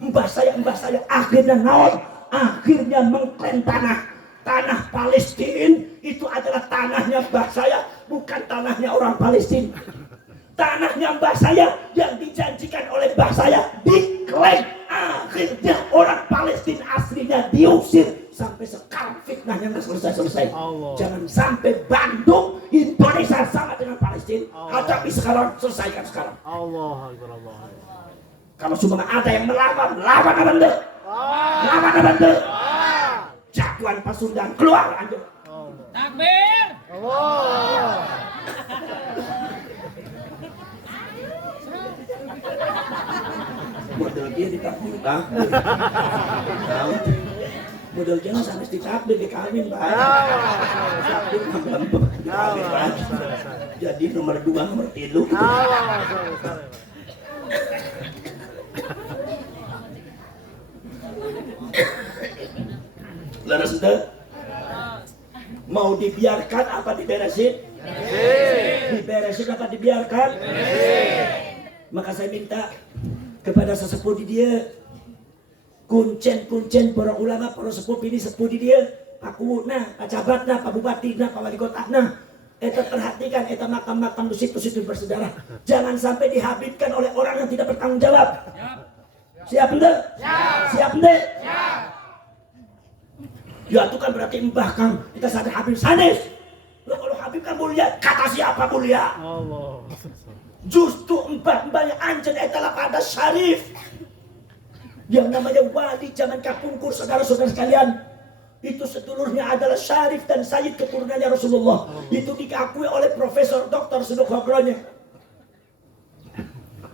Mbah saya akhirnya naon? Akhirnya mengklaim tanah Palestina itu adalah tanahnya mbah saya, bukan tanahnya orang Palestina. Tanahnya mbah saya yang dijanjikan oleh mbah saya diklaim. Akhirnya orang Palestina aslinya diusir. Sampai sekarang fitnahnya nggak selesai. Jangan sampai Bandung Indonesia sama dengan Palestina. Hadapi sekarang, selesaikan sekarang. Allah Akbar, Allah. Kalau cuma ada yang melawan apa anda? Lawan apa anda? Jagoan Pasundan keluar anda. Takbir. Allah. Model dia ditakbir. Model dia sampai ditakbir dikawin baik. Takbir gampang. Dikawin baik. Jadi nomor 2 nomor 3. Laras ente? Mau dibiarkan apa diberesin? Diberesin apa dibiarkan? Maka saya minta kepada sesepuh di dia, kuncen para ulama, para sepuh ini sepuh di dia, Pak Kuwuna, Pak Cabatna, Pak Bupatina, Pak Wali Kotana, eta perhatikan eta makam-makam di situ bersejarah. Jangan sampai dihabibkan oleh orang yang tidak bertanggung jawab. Siap ente? Siap ente? Ya itu kan berarti mbah Kang, kita sadar Habib sanes. Loh, kalau Habib kan mulia, kata siapa mulia? Allah. Justru mbah-mbah yang anjen etalah pada syarif. Yang namanya wali zaman kapungkur, saudara-saudara sekalian. Itu sedulurnya adalah syarif dan sayyid keturunannya Rasulullah. Itu diakui oleh Profesor Dr. Suduk Hogronya.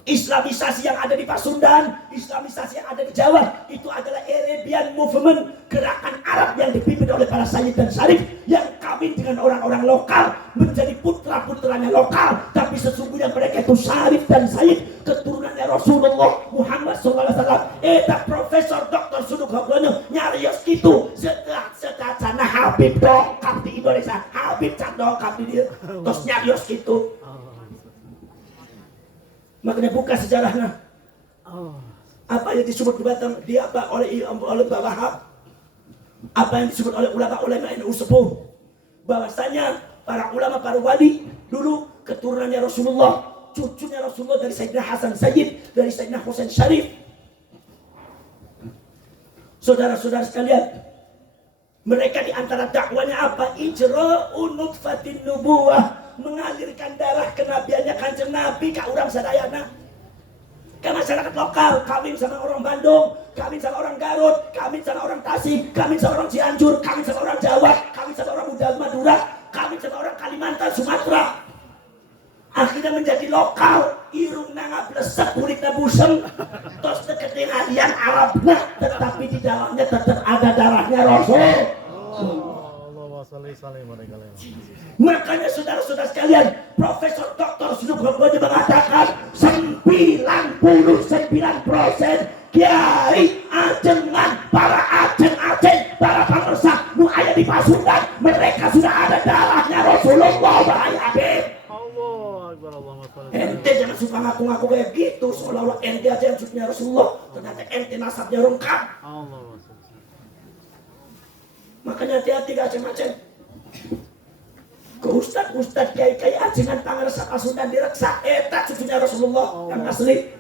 Islamisasi yang ada di Pasundan, Islamisasi yang ada di Jawa, itu adalah Arabian Movement, gerakan Arab yang dipimpin oleh para sayyid dan syarif yang kawin dengan orang-orang lokal, menjadi putra-putranya lokal, tapi sesungguhnya mereka itu syarif dan sayyid keturunannya Rasulullah Muhammad SAW. Eta Profesor Dr. Suduk Hogronya nyarios gitu, setelah sana Habib dongkap di Indonesia, Habib cak dongkap di dia, terus nyarios gitu. Makanya buka sejarahnya. Apa yang disebut di apa oleh Mbah Wahab, apa yang disebut oleh ulama-ulama NU sepuh, bahwasanya para ulama, para wali dulu keturunannya Rasulullah, cucunya Rasulullah dari Sayyidina Hasan Sayyid, dari Sayyidina Husain Syarif. Saudara-saudara sekalian, mereka di antara dakwanya apa? Ijra'un nutfatin nubuwah, mengalirkan darah kenabiannya Kanjeng Nabi ke orang sadayana, ke masyarakat lokal. Kawin sama orang Bandung, kawin sama orang Garut, kawin sama orang Tasik, kawin sama orang Cianjur, kawin sama orang Jawa, kawin sama orang Madura, kawin sama orang Kalimantan, Sumatera. Akhirnya menjadi lokal, irungna ngablesek, kulitna busem, terus ketinggalan Arabnya, tetapi di dalamnya tetap ada darahnya Rasul. Allahumma shalli sallim alaihi. Makanya saudara-saudara sekalian, Profesor Dr. Sunugroho mengatakan 99% kiai ajengan, para ajeng-ajeng, para pangersa nu aya di Pasundan, mereka sudah ada darahnya Rasulullah. Wahai Habib, Allahu Akbar, Allahumma shalli. ente jangan suka ngaku-ngaku kayak gitu seolah-olah ente aja yang sucinya Rasulullah, ternyata ente nasabnya lengkap. Allahumma shalli. Makanya hati-hati ke aceng-aceng, ke ustad-ustad kiai-kiai ajengan pangersa Pasundan direksa, eta cucunya Rasulullah yang asli.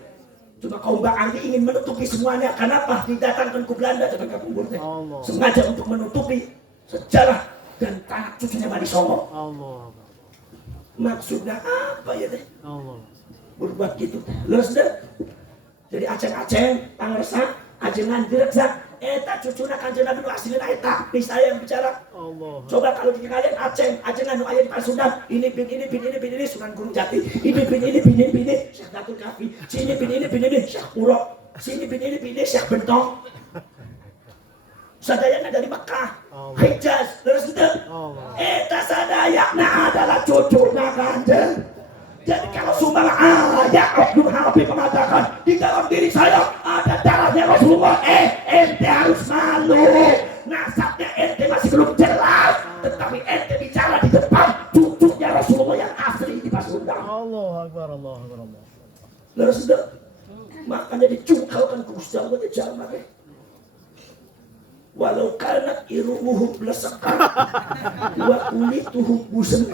Cuma kaum Mbak Andi ingin menutupi semuanya. Kenapa? Didatangkan ke Belanda sebagai kapungkur teh, sengaja untuk menutupi sejarah dan tanah cucunya Bani Songo. Allah. Maksudnya apa ya teh? Allah. Berbuat gitu. Leres deh. Jadi aceng-aceng, pangersa, ajengan direksa, eta cucuna Kanjeng Nabi nu aslina eta. Ini saya yang bicara. Allah. Coba kalau di kalian ajengan nu aya di Pasundan, ini Sunan Gunung Jati, ini Syekh Datul Kafi, sini bin Syekh Puro, sini bin Syekh Bentong. Sadayana dari Mekah, Hijaz, terus itu. Eta sadayana adalah cucunya Kanjeng. Jadi kalau sumpah ayat Oknum Habib mengatakan di dalam diri saya ada darahnya Rasulullah, ente harus malu. Nasabnya ente masih belum jelas, tetapi ente bicara di depan cucunya Rasulullah yang asli di Pasundan. Allahu Akbar, Allahu Akbar, Allah. Lalu sudah, makanya dicungkalkan ke Ustaz buat jalan lagi. Walau karena irumuhum lesekan, wa kulituhum busem.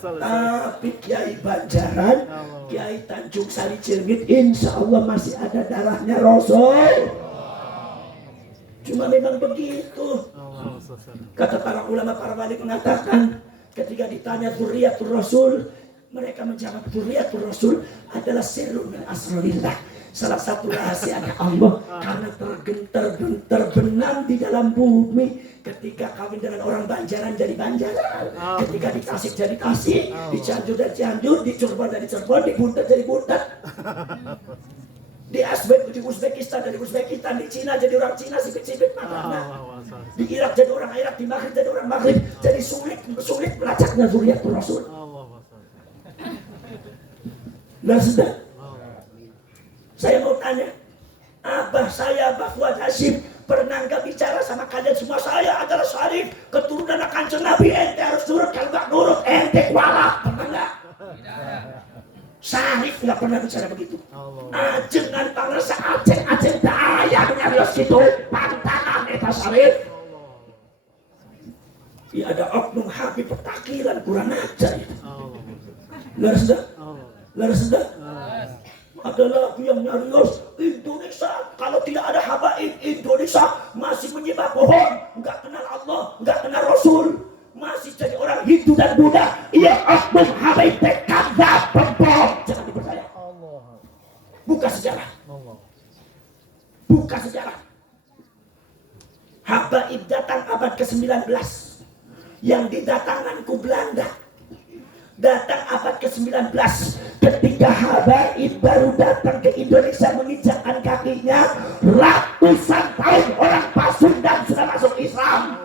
Tapi Kiai Banjaran, Kiai Tanjung Sari Ciremit, insya Allah masih ada darahnya Rasul. Cuma memang begitu. Kata para ulama, para wali mengatakan, ketika ditanya dzurriyyatur Rasul, mereka menjawab dzurriyyatur Rasul adalah sirrun min asrarillah, salah satu rahasia Allah, karena terbenam di dalam bumi. Ketika kawin dengan orang Banjaran jadi Banjaran, ketika di Tasik jadi Tasik, di Cianjur dari Cianjur, di Cirebon dari Cirebon, di Buntet jadi Buntet, di Uzbekistan dari Uzbekistan, di Cina jadi orang Cina, sipit-sipit matanya, di Irak jadi orang Irak, di Maghrib jadi orang Maghrib. Jadi sulit melacaknya dzurriyyatur Rasul. Dan sudah, saya mau tanya, abah saya, Abah Fuad Hashim, pernah nggak bicara sama kalian semua? Saya adalah Syarif, keturunan Kanjeng Nabi, ente harus nurut, kalau nggak nurut ente kualat. Pernah nggak? Syarif nggak pernah bicara begitu. Ajengan pangersa, aceng daya nyarios itu pantangan eta Syarif. Ya ada oknum Habib petakilan kurang ajar itu. Laras dah. Ada lagi yang nyarios, Indonesia kalau tidak ada habaib, Indonesia masih menyembah pohon, nggak kenal Allah, nggak kenal Rasul, masih jadi orang Hindu dan Buddha. Iya, oknum habaib kadzab, pembohong, jangan dipercaya. Buka sejarah. Buka sejarah. Habaib datang abad ke-19, yang didatangkan ke Belanda. Datang abad ke-19, ketika habaib baru datang ke Indonesia menginjakkan kakinya, ratusan tahun orang Pasundan sudah masuk Islam.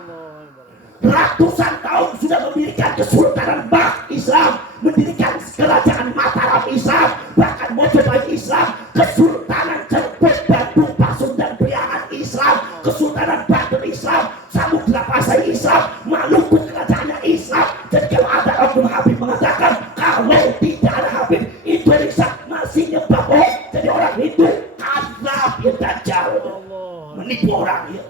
Ratusan tahun sudah mendirikan Kesultanan Bak Islam, mendirikan kerajaan Mataram Islam, bahkan Mojopahit Islam, Kesultanan Cerbon, Bandung, Pasundan, Priangan Islam, Kesultanan Banten Islam, Samudra Pasai Islam, Maluku kerajaannya Islam. Jadi kalau ada oknum Habib mengatakan kalau tidak ada Habib, Indonesia masih nyembah bohong, jadi orang Hindu, kadzab, ya dajjal, menipu orang ya.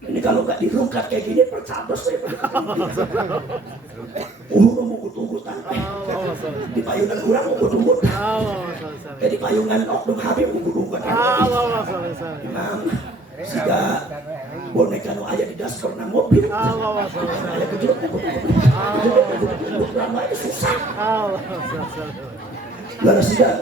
Ini kalau nggak dirungkat kayak gini percabos saya. Mau kutunggutan, di payungan kurang mau kutunggutan, di payungan oknum Habib mau kutunggutan. Memang jika boneka nu aya di dashboard na mobil, aya kejut mau kutunggutan, susah. Lalu sudah.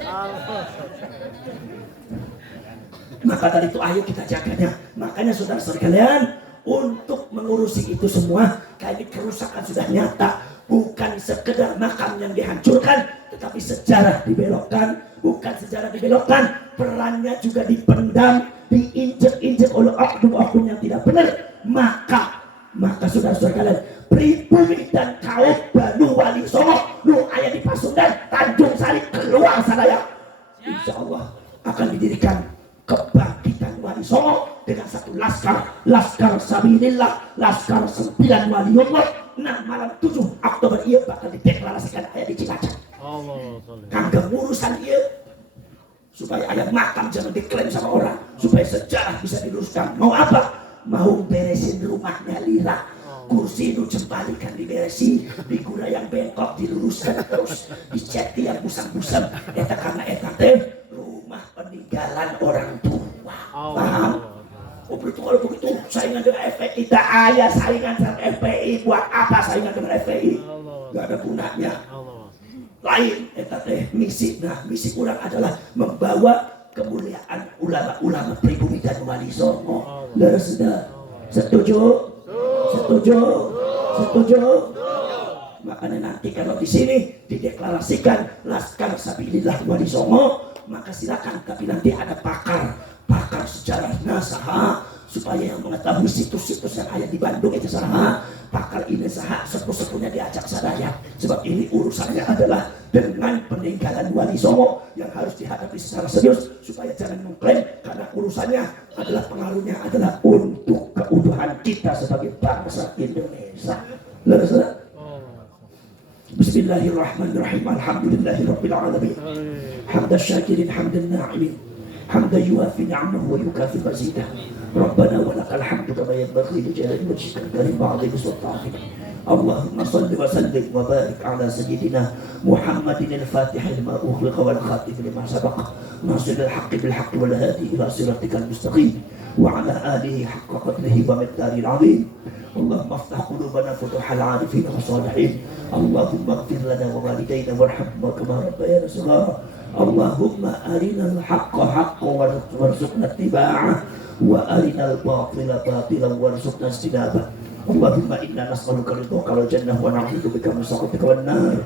Maka dari itu ayo kita jaganya. Makanya saudara sekalian, untuk mengurusi itu semua, kali kerusakan sudah nyata. bukan sekedar makam yang dihancurkan, tetapi sejarah dibelokkan. Bukan sejarah dibelokkan, perannya juga dipendam, diinjek-injek oleh oknum-oknum yang tidak benar. Maka saudara-saudara kalian, pribumi dan kaum Banu Wali Songo, lu ayah di Pasundan, Tanjung Sari, keluar sana ya. Insya Allah akan didirikan kebangkitan Wali Songo dengan satu laskar Sabilillah, laskar 9 Waliullah. Nah, malam 7 Oktober ia bakal dideklarasikan ayah di Cilacap. Kagak urusan ia, supaya ayah makam jangan diklaim sama orang, supaya sejarah bisa diluruskan. Mau apa? Mau beresin rumahnya Lira, kursi itu jembalikan diberesi, figura yang bengkok diluruskan terus, dicat yang busam-busam. Eta karena eta teh rumah peninggalan orang tua. Paham? Oh begitu, kalau begitu saingan dengan FPI, tak ayah saingan dengan FPI. Buat apa saingan dengan FPI? Gak ada gunanya. Lain eta teh misi. Nah, misi kurang adalah membawa kemuliaan ulama-ulama pribumi dan Wali Songo. Sudah setuju? Makanya nanti kalau di sini dideklarasikan Laskar Sabilillah Wali Songo, maka silakan. Tapi nanti ada pakar sejarah nasaha, supaya yang mengetahui situs-situs yang ada di Bandung itu saha, pakar ini saha, sepuh-sepuhnya diajak sadaya. Sebab ini urusannya adalah dengan peninggalan Wali Songo yang harus dihadapi secara serius, supaya jangan mengklaim, karena urusannya adalah pengaruhnya adalah untuk keutuhan kita sebagai bangsa Indonesia. Bismillahirrahmanirrahim. Alhamdulillahirabbil alamin. Hamdan syakirin hamdan na'imin. حمدا يوافي نعمه ويكافئ مزيده ربنا ولك الحمد كما ينبغي لجلال وجهك الكريم وعظيم سلطانك اللهم صل وسلم وبارك على سيدنا محمد الفاتح لما أغلق والخاتم لما سبق ناصر الحق بالحق والهادي إلى صراطك المستقيم وعلى آله حق قدره ومقداره العظيم اللهم افتح قلوبنا فتوح العارفين والصالحين اللهم اغفر لنا ووالدينا وارحمنا كما ربيانا صغارا اللهم أرنا الحق حقا وارزقنا اتباعه وأرنا الباطل باطلا وارزقنا اجتنابه اللهم إنا نسألك رضاك والجنة ونعوذ بك من سخطك والنار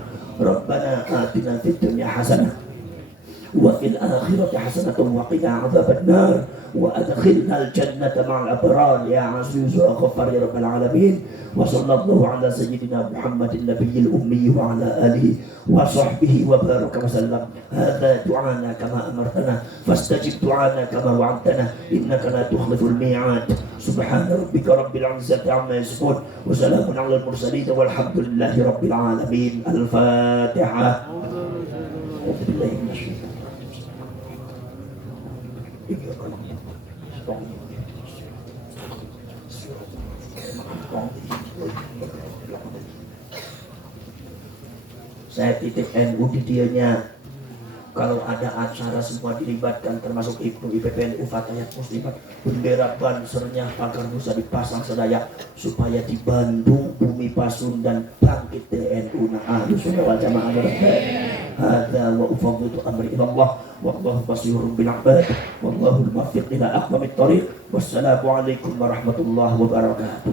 ربنا آتنا في الدنيا حسنة وفي الآخرة حسنة وقنا عذاب النار وأدخلنا الجنة مع الأبرار يا عزيز يا غفار يا رب العالمين وصلى الله على سيدنا محمد النبي الأمي وعلى آله وصحبه وبارك وسلم هذا دعانا كما أمرتنا فاستجب دعانا كما وعدتنا إنك لا تخلف الميعاد سبحان ربك رب العزة عما يصفون وسلام على المرسلين والحمد لله رب العالمين. الفاتحة. أعوذ بالله من الشيطان. Saya titip NU di dianya. Kalau ada acara semua dilibatkan, termasuk Ibnu IPPNU Fatayat Muslimat, bendera bansernya pagar bisa dipasang sedaya, supaya di Bandung bumi Pasundan bangkit TNU. Nah, sunnah wal jamaah. Hadza wa ufawwidu amri ila Allah wallahu basirun bil ibad wallahu al-muwaffiq ila aqwamit thoriq. Wassalamu alaikum warahmatullahi wabarakatuh.